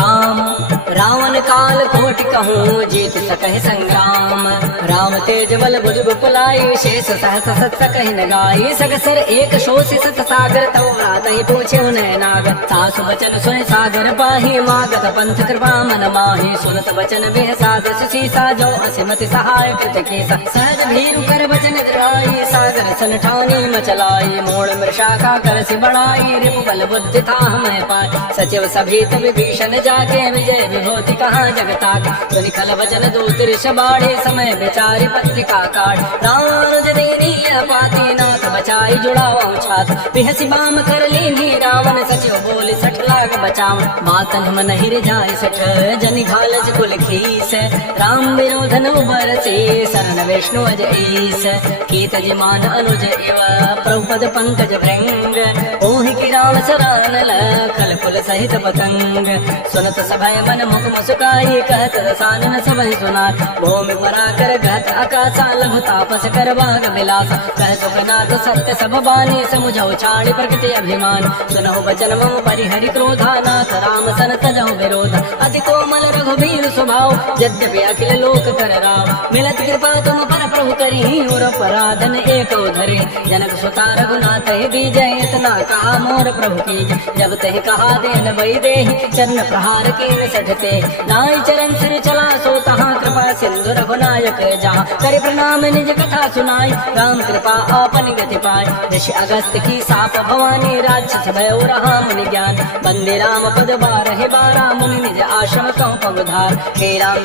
रावण काल कोटि कहूँ जीत सकहि संग्राम राम तेज बल बुझ बुपलाई शेष सहस सत कहि न गाई सगसर एक शोषि सत सागर तव व्रात ही पूछे नाग सासु वचन सुन सागर पाही मागत पंथ कृपा मन माही सुनत वचन बेह साध सुशीसा जो असिमति सहाय कृत केसा सहज भीरु कर वचन द्राई सागर सन ठानी मचलाई मोड़ मृषा का कर सि बढ़ाई रिपु बल बुद्धि था हमें पाए सचिव सभीत विभीषण जाके विजय विभूति कहाँ जगता का सुनिखल वचन दूत ऋष बाढ़े समय विचारी पत्रिका काट रामानुज देरी पाती नाथ बचाई जुड़ावा छात बिहसी बाम कर लीनी रावण सचिव बोले 60 लाख बचाव मातन मन हिर जाय 60 जनि घालज कुल खीस राम विरोधन उबर से शरण विष्णु अज ईस कीत जिमान अनुज एव प्रभुपद पंकज भृंग ओहि की राम सरानल खल कुल सहित पतंग सुनत सभय मन मुख मुस्काई कहत रसानन सभय सुनात भूमि पराकर गत आकाशा लघु तापस कर बाग बिलासा कह सुखनाथ सत्य सब बानी समुझौ छाड़ी प्रकट अभिमान सुनहु वचन मम परिहरि क्रोधानाथ राम सन तजहु विरोध अति कोमल रघुबीर स्वभाव यद्यपि अखिल लोक कर राव मिलत कृपा तुम पर प्रभु करी और पराधन एक धरे जनक सुता रघुनाथ दीजय इतना कहा मोर प्रभु की जब तह कहा देन वही दे चरण प्रहार के सठते नाई चरण सिर चला सो तहाँ कृपा सिंधु रघुनायक जहाँ कर प्रणाम निज कथा सुनाई राम कृपा आपन गति पाए ऋषि अगस्त की साप भवानी राक्षस भय रहा मुनि ज्ञान बंदे राम पद 12 मुनि निज आश्रम कहूँ पवधार हे राम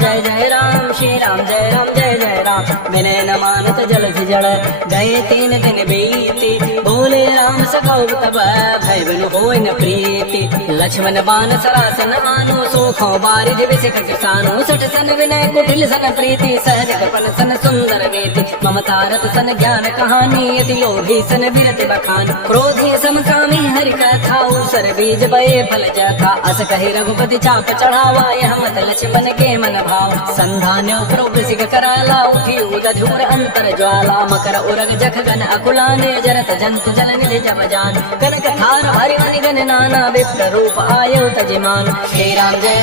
जय जय राम श्री राम जय जय राम विनय न मानत जल जड़ गए 3 दिन बीती बोले राम सखौ तब भय बिनु होय न प्रीति लक्ष्मण बान सरासन आनो सोखो बारिज विषक किसानो 60 सन विनय कुटिल सन प्रीति सहज कपन सन सुंदर वेति ममतारत सन ज्ञान कहानी यदि लोभी सन विरत बखान क्रोधी समकामी हरि कथा उसर बीज बये फल जाथा अस कहि रघुपति चाप चढ़ावा यह मत लक्ष्मण के मन भाव संधान्यो प्रभु सिख कराला उठी उदधूर अंतर ज्वाला मकर उरग जख गन अकुलाने जरत जंतु जल निधि जब जान कनक थार हरि गन नाना विप्र रूप आयो तजिमान श्री राम जय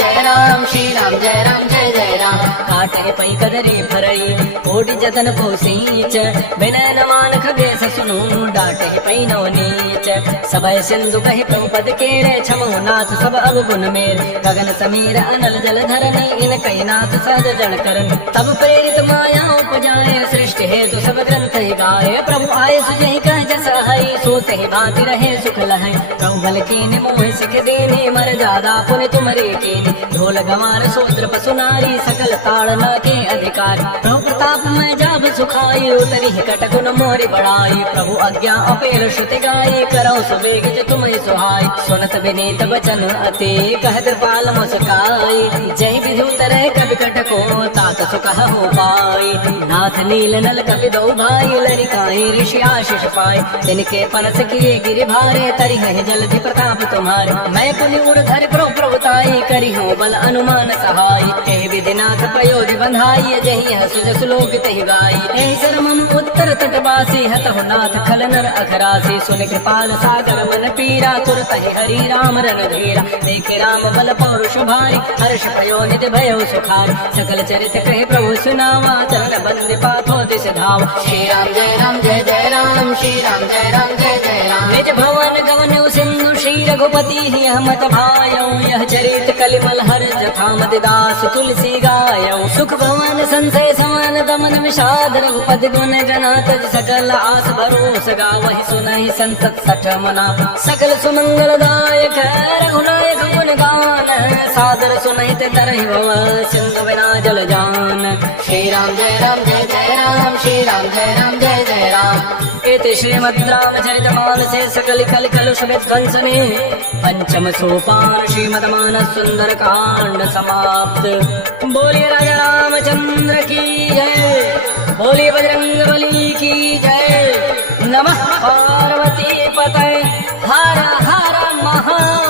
जय राम श्री राम जय जय राम काटे पै कदरे भरई कोटि जतन को सींच विनय न मान खगेश सुनु डाटे पै नव नीच सबय सिंधु कहि प्रभु पद केरे छमो नाथ सब अवगुण मेर गगन समीर अनल जल धरनी इन कही नाथ सहज जन करन तब प्रेरित माया उपजाए सृष्टि हेतु सब ग्रंथ ही गाये प्रभु आये सुजहि कह जस हई सोते ही भांति रहे सुख लहै प्रभु बल कीन मोह सिख देने मर जादा पुनि तुमरे कीन ढोल गवार सोत्र पसु नारी सकल ताड़ना के अधिकार प्रभु प्रताप में जाब सुखाई उतरी कटकुन मोरी बढ़ाई प्रभु आज्ञा अपेल श्रुति गाई करो सुबेग तुम सुहाई सुनत विनीत वचन अति कहत पाल मुस्काई जय विधु तरह कवि कटको तात सुख हो पाई नाथ नील नल कवि दो भाई लरिकाई ऋषि आशीष पाए तिनके पनस किए गिरि भारे तरी है जलधि प्रताप तुम्हारे मैं पुनि उड़ धर प्रभुताई करी हूँ बल अनुमान सहाय एहि विधिनाथ प्रयोज बंधाई जही सुज श्लोक तहि गाई एहि शरमम उत्तर तटवासी हतहु नाथ खल नर अखरासी सुन कृपाल सागर मन पीरा तुरत ही हरि राम रन धीरा देखे राम बल पौरुष भारी हर्ष भयो निधि भयो सुखारी सकल चरित कहे प्रभु सुनावा चरण बंद पाथो दिश धावा श्री राम जय जय राम श्री राम जय जय राम निज भवन गवन सिंधु श्री रघुपति ही हमत भायो यह चरित कलिमल हर जथा मद दास तुलसी गायो सुख भवन संशय समान दमन विषाद रघुपति गुण जनात सकल आस भरोस गावहि सुनहि संतत सठ मना सकल सुमंगल दायक रघुनायक गुण गान सादर सुनहि ते तरहि भव सिंधु बिना जल जान श्री राम जय जय राम श्री राम जय जय राम एते श्रीमद्रामचरितमानसे सकलिकलकलुषविध्वंसने पंचम सोपान श्रीमद्मानस सुंदरकांड समाप्त। बोलिए राजा रामचंद्र की जय, बोलिए बजरंगबली की जय। नमः पार्वती पतये हर हर महादेव।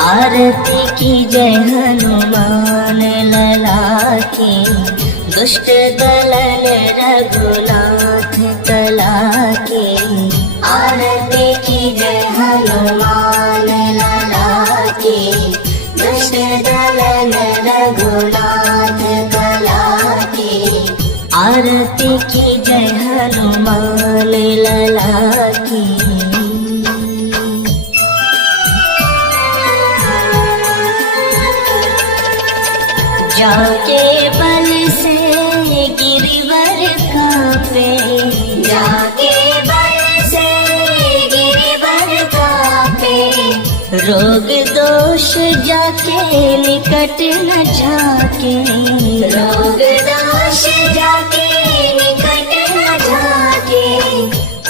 आरती की जय हनुमान लला की, दुष्ट दलन रघुनाथ कला की। आरती की जय हनुमान लला की, दुष्ट दलन रघुनाथ कला की। आरती की जय हनुमान लला की। जाके बल से गिरिवर कांपे, जाके बल से गिरिवर कांपे, रोग दोष जाके निकट न जाके, रोग दोष जाके निकट न जाके,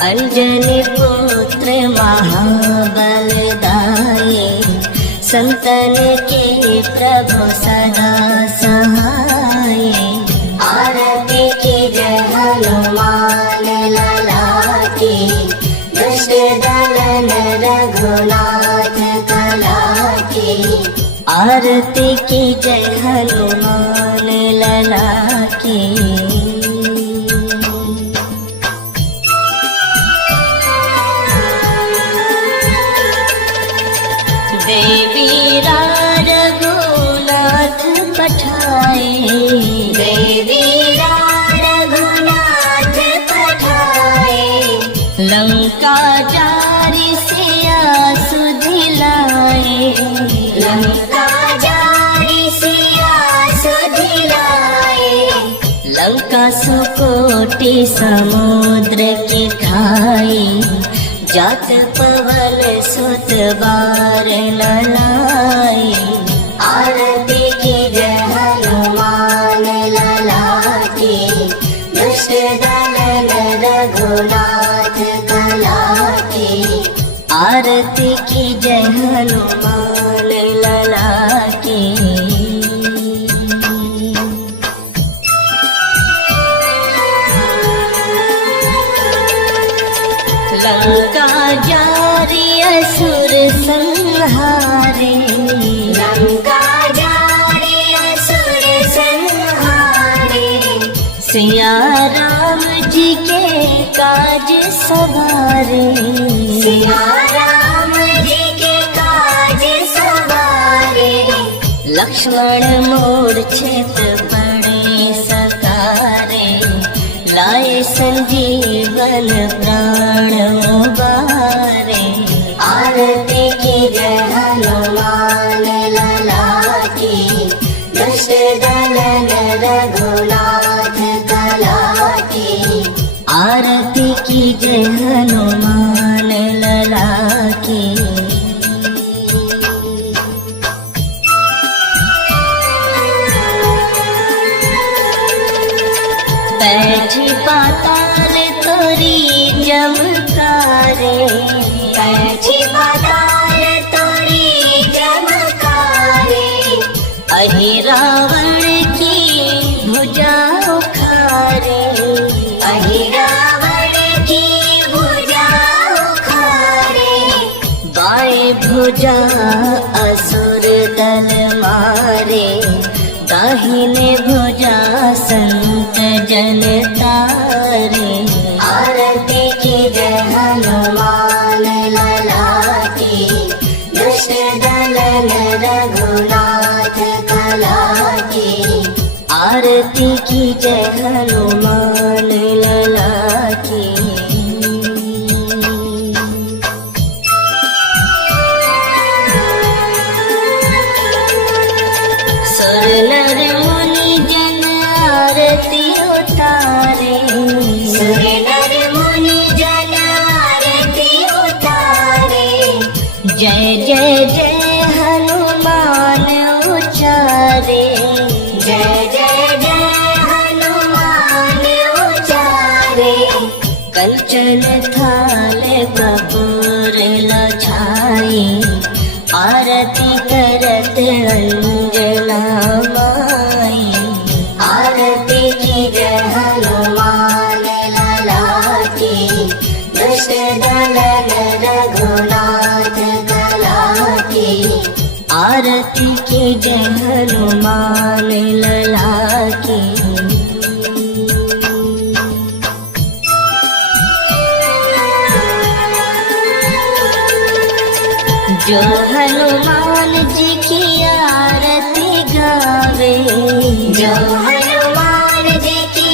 अंजनी पुत्र महाबल दाये, संतन के प्रभु सदा सहाय। आरती की जय हनुमान लला की, दुष्ट दलन रघुनाथ कला की। आरती की जय हनुमान लला की। देवी रघुनाथ पठाए, देवी रघुनाथ पठाए, लंका जारी सिया सुधिलाए, लंका जारी सिया सुधिलाए, लंका सुकोटि समुद्र के खाए, जात पवन सुत बार न लाए। आरती की जय हनुमान लला की, दुष्ट दलन रघुनाथ कला की। आरती की जय हनुमान लला की। लंका जारी असुर संहारे, लंका जारी असुर संहारे, सिया राम जी के काज सवारे, सिया राम जी के काज सवारे, लक्ष्मण मूर्छित पड़े सकारे, लाए संजीवन प्राण उबारे। आरती की जय हनुमान लला की, दुष्ट दलन रघुनाथ कला की। आरती की जय हनुमान लला की। बैठी पाताल तोरी जमकारे, बैठी पाताल तोरी जमकारे, अहि रावण की भुजा उखारे, अहि रावण की भुजा उखारे, बाएं भुजा असुर दल मारे, दाहिने भुजा संत जन तारे। आरती की जय हनुमान लला की, दुष्ट दलन रघुनाथ कला की। आरती की जय हनुमान लला की। सुर नर मुनि जन आरती उतारे, सुर नर मुनि जन आरती उतारे, जय जय जय हनुमान उचारे, जय जय जय हनुमान उचारे, कंचन थाल कपूर लछाई, आरती करत अंजना माई। आरती की जय हनुमान लला की, दुष्ट दलन रघुनाथ कला की। आरती की जय हनुमान लला की। जो हनुमान जी की आरती गावे, जो हनुमान जी की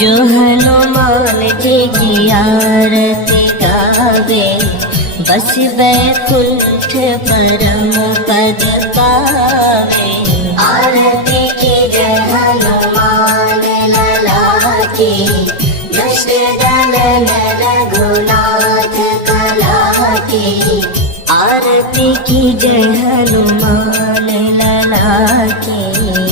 जो हनुमान जी की आरती गावे बस बैकुंठ परम पद पावे। आरती की जय हनुमान लला की, दुष्ट दमन रघुनाथ कला की। आरती की जय हनुमान लला की।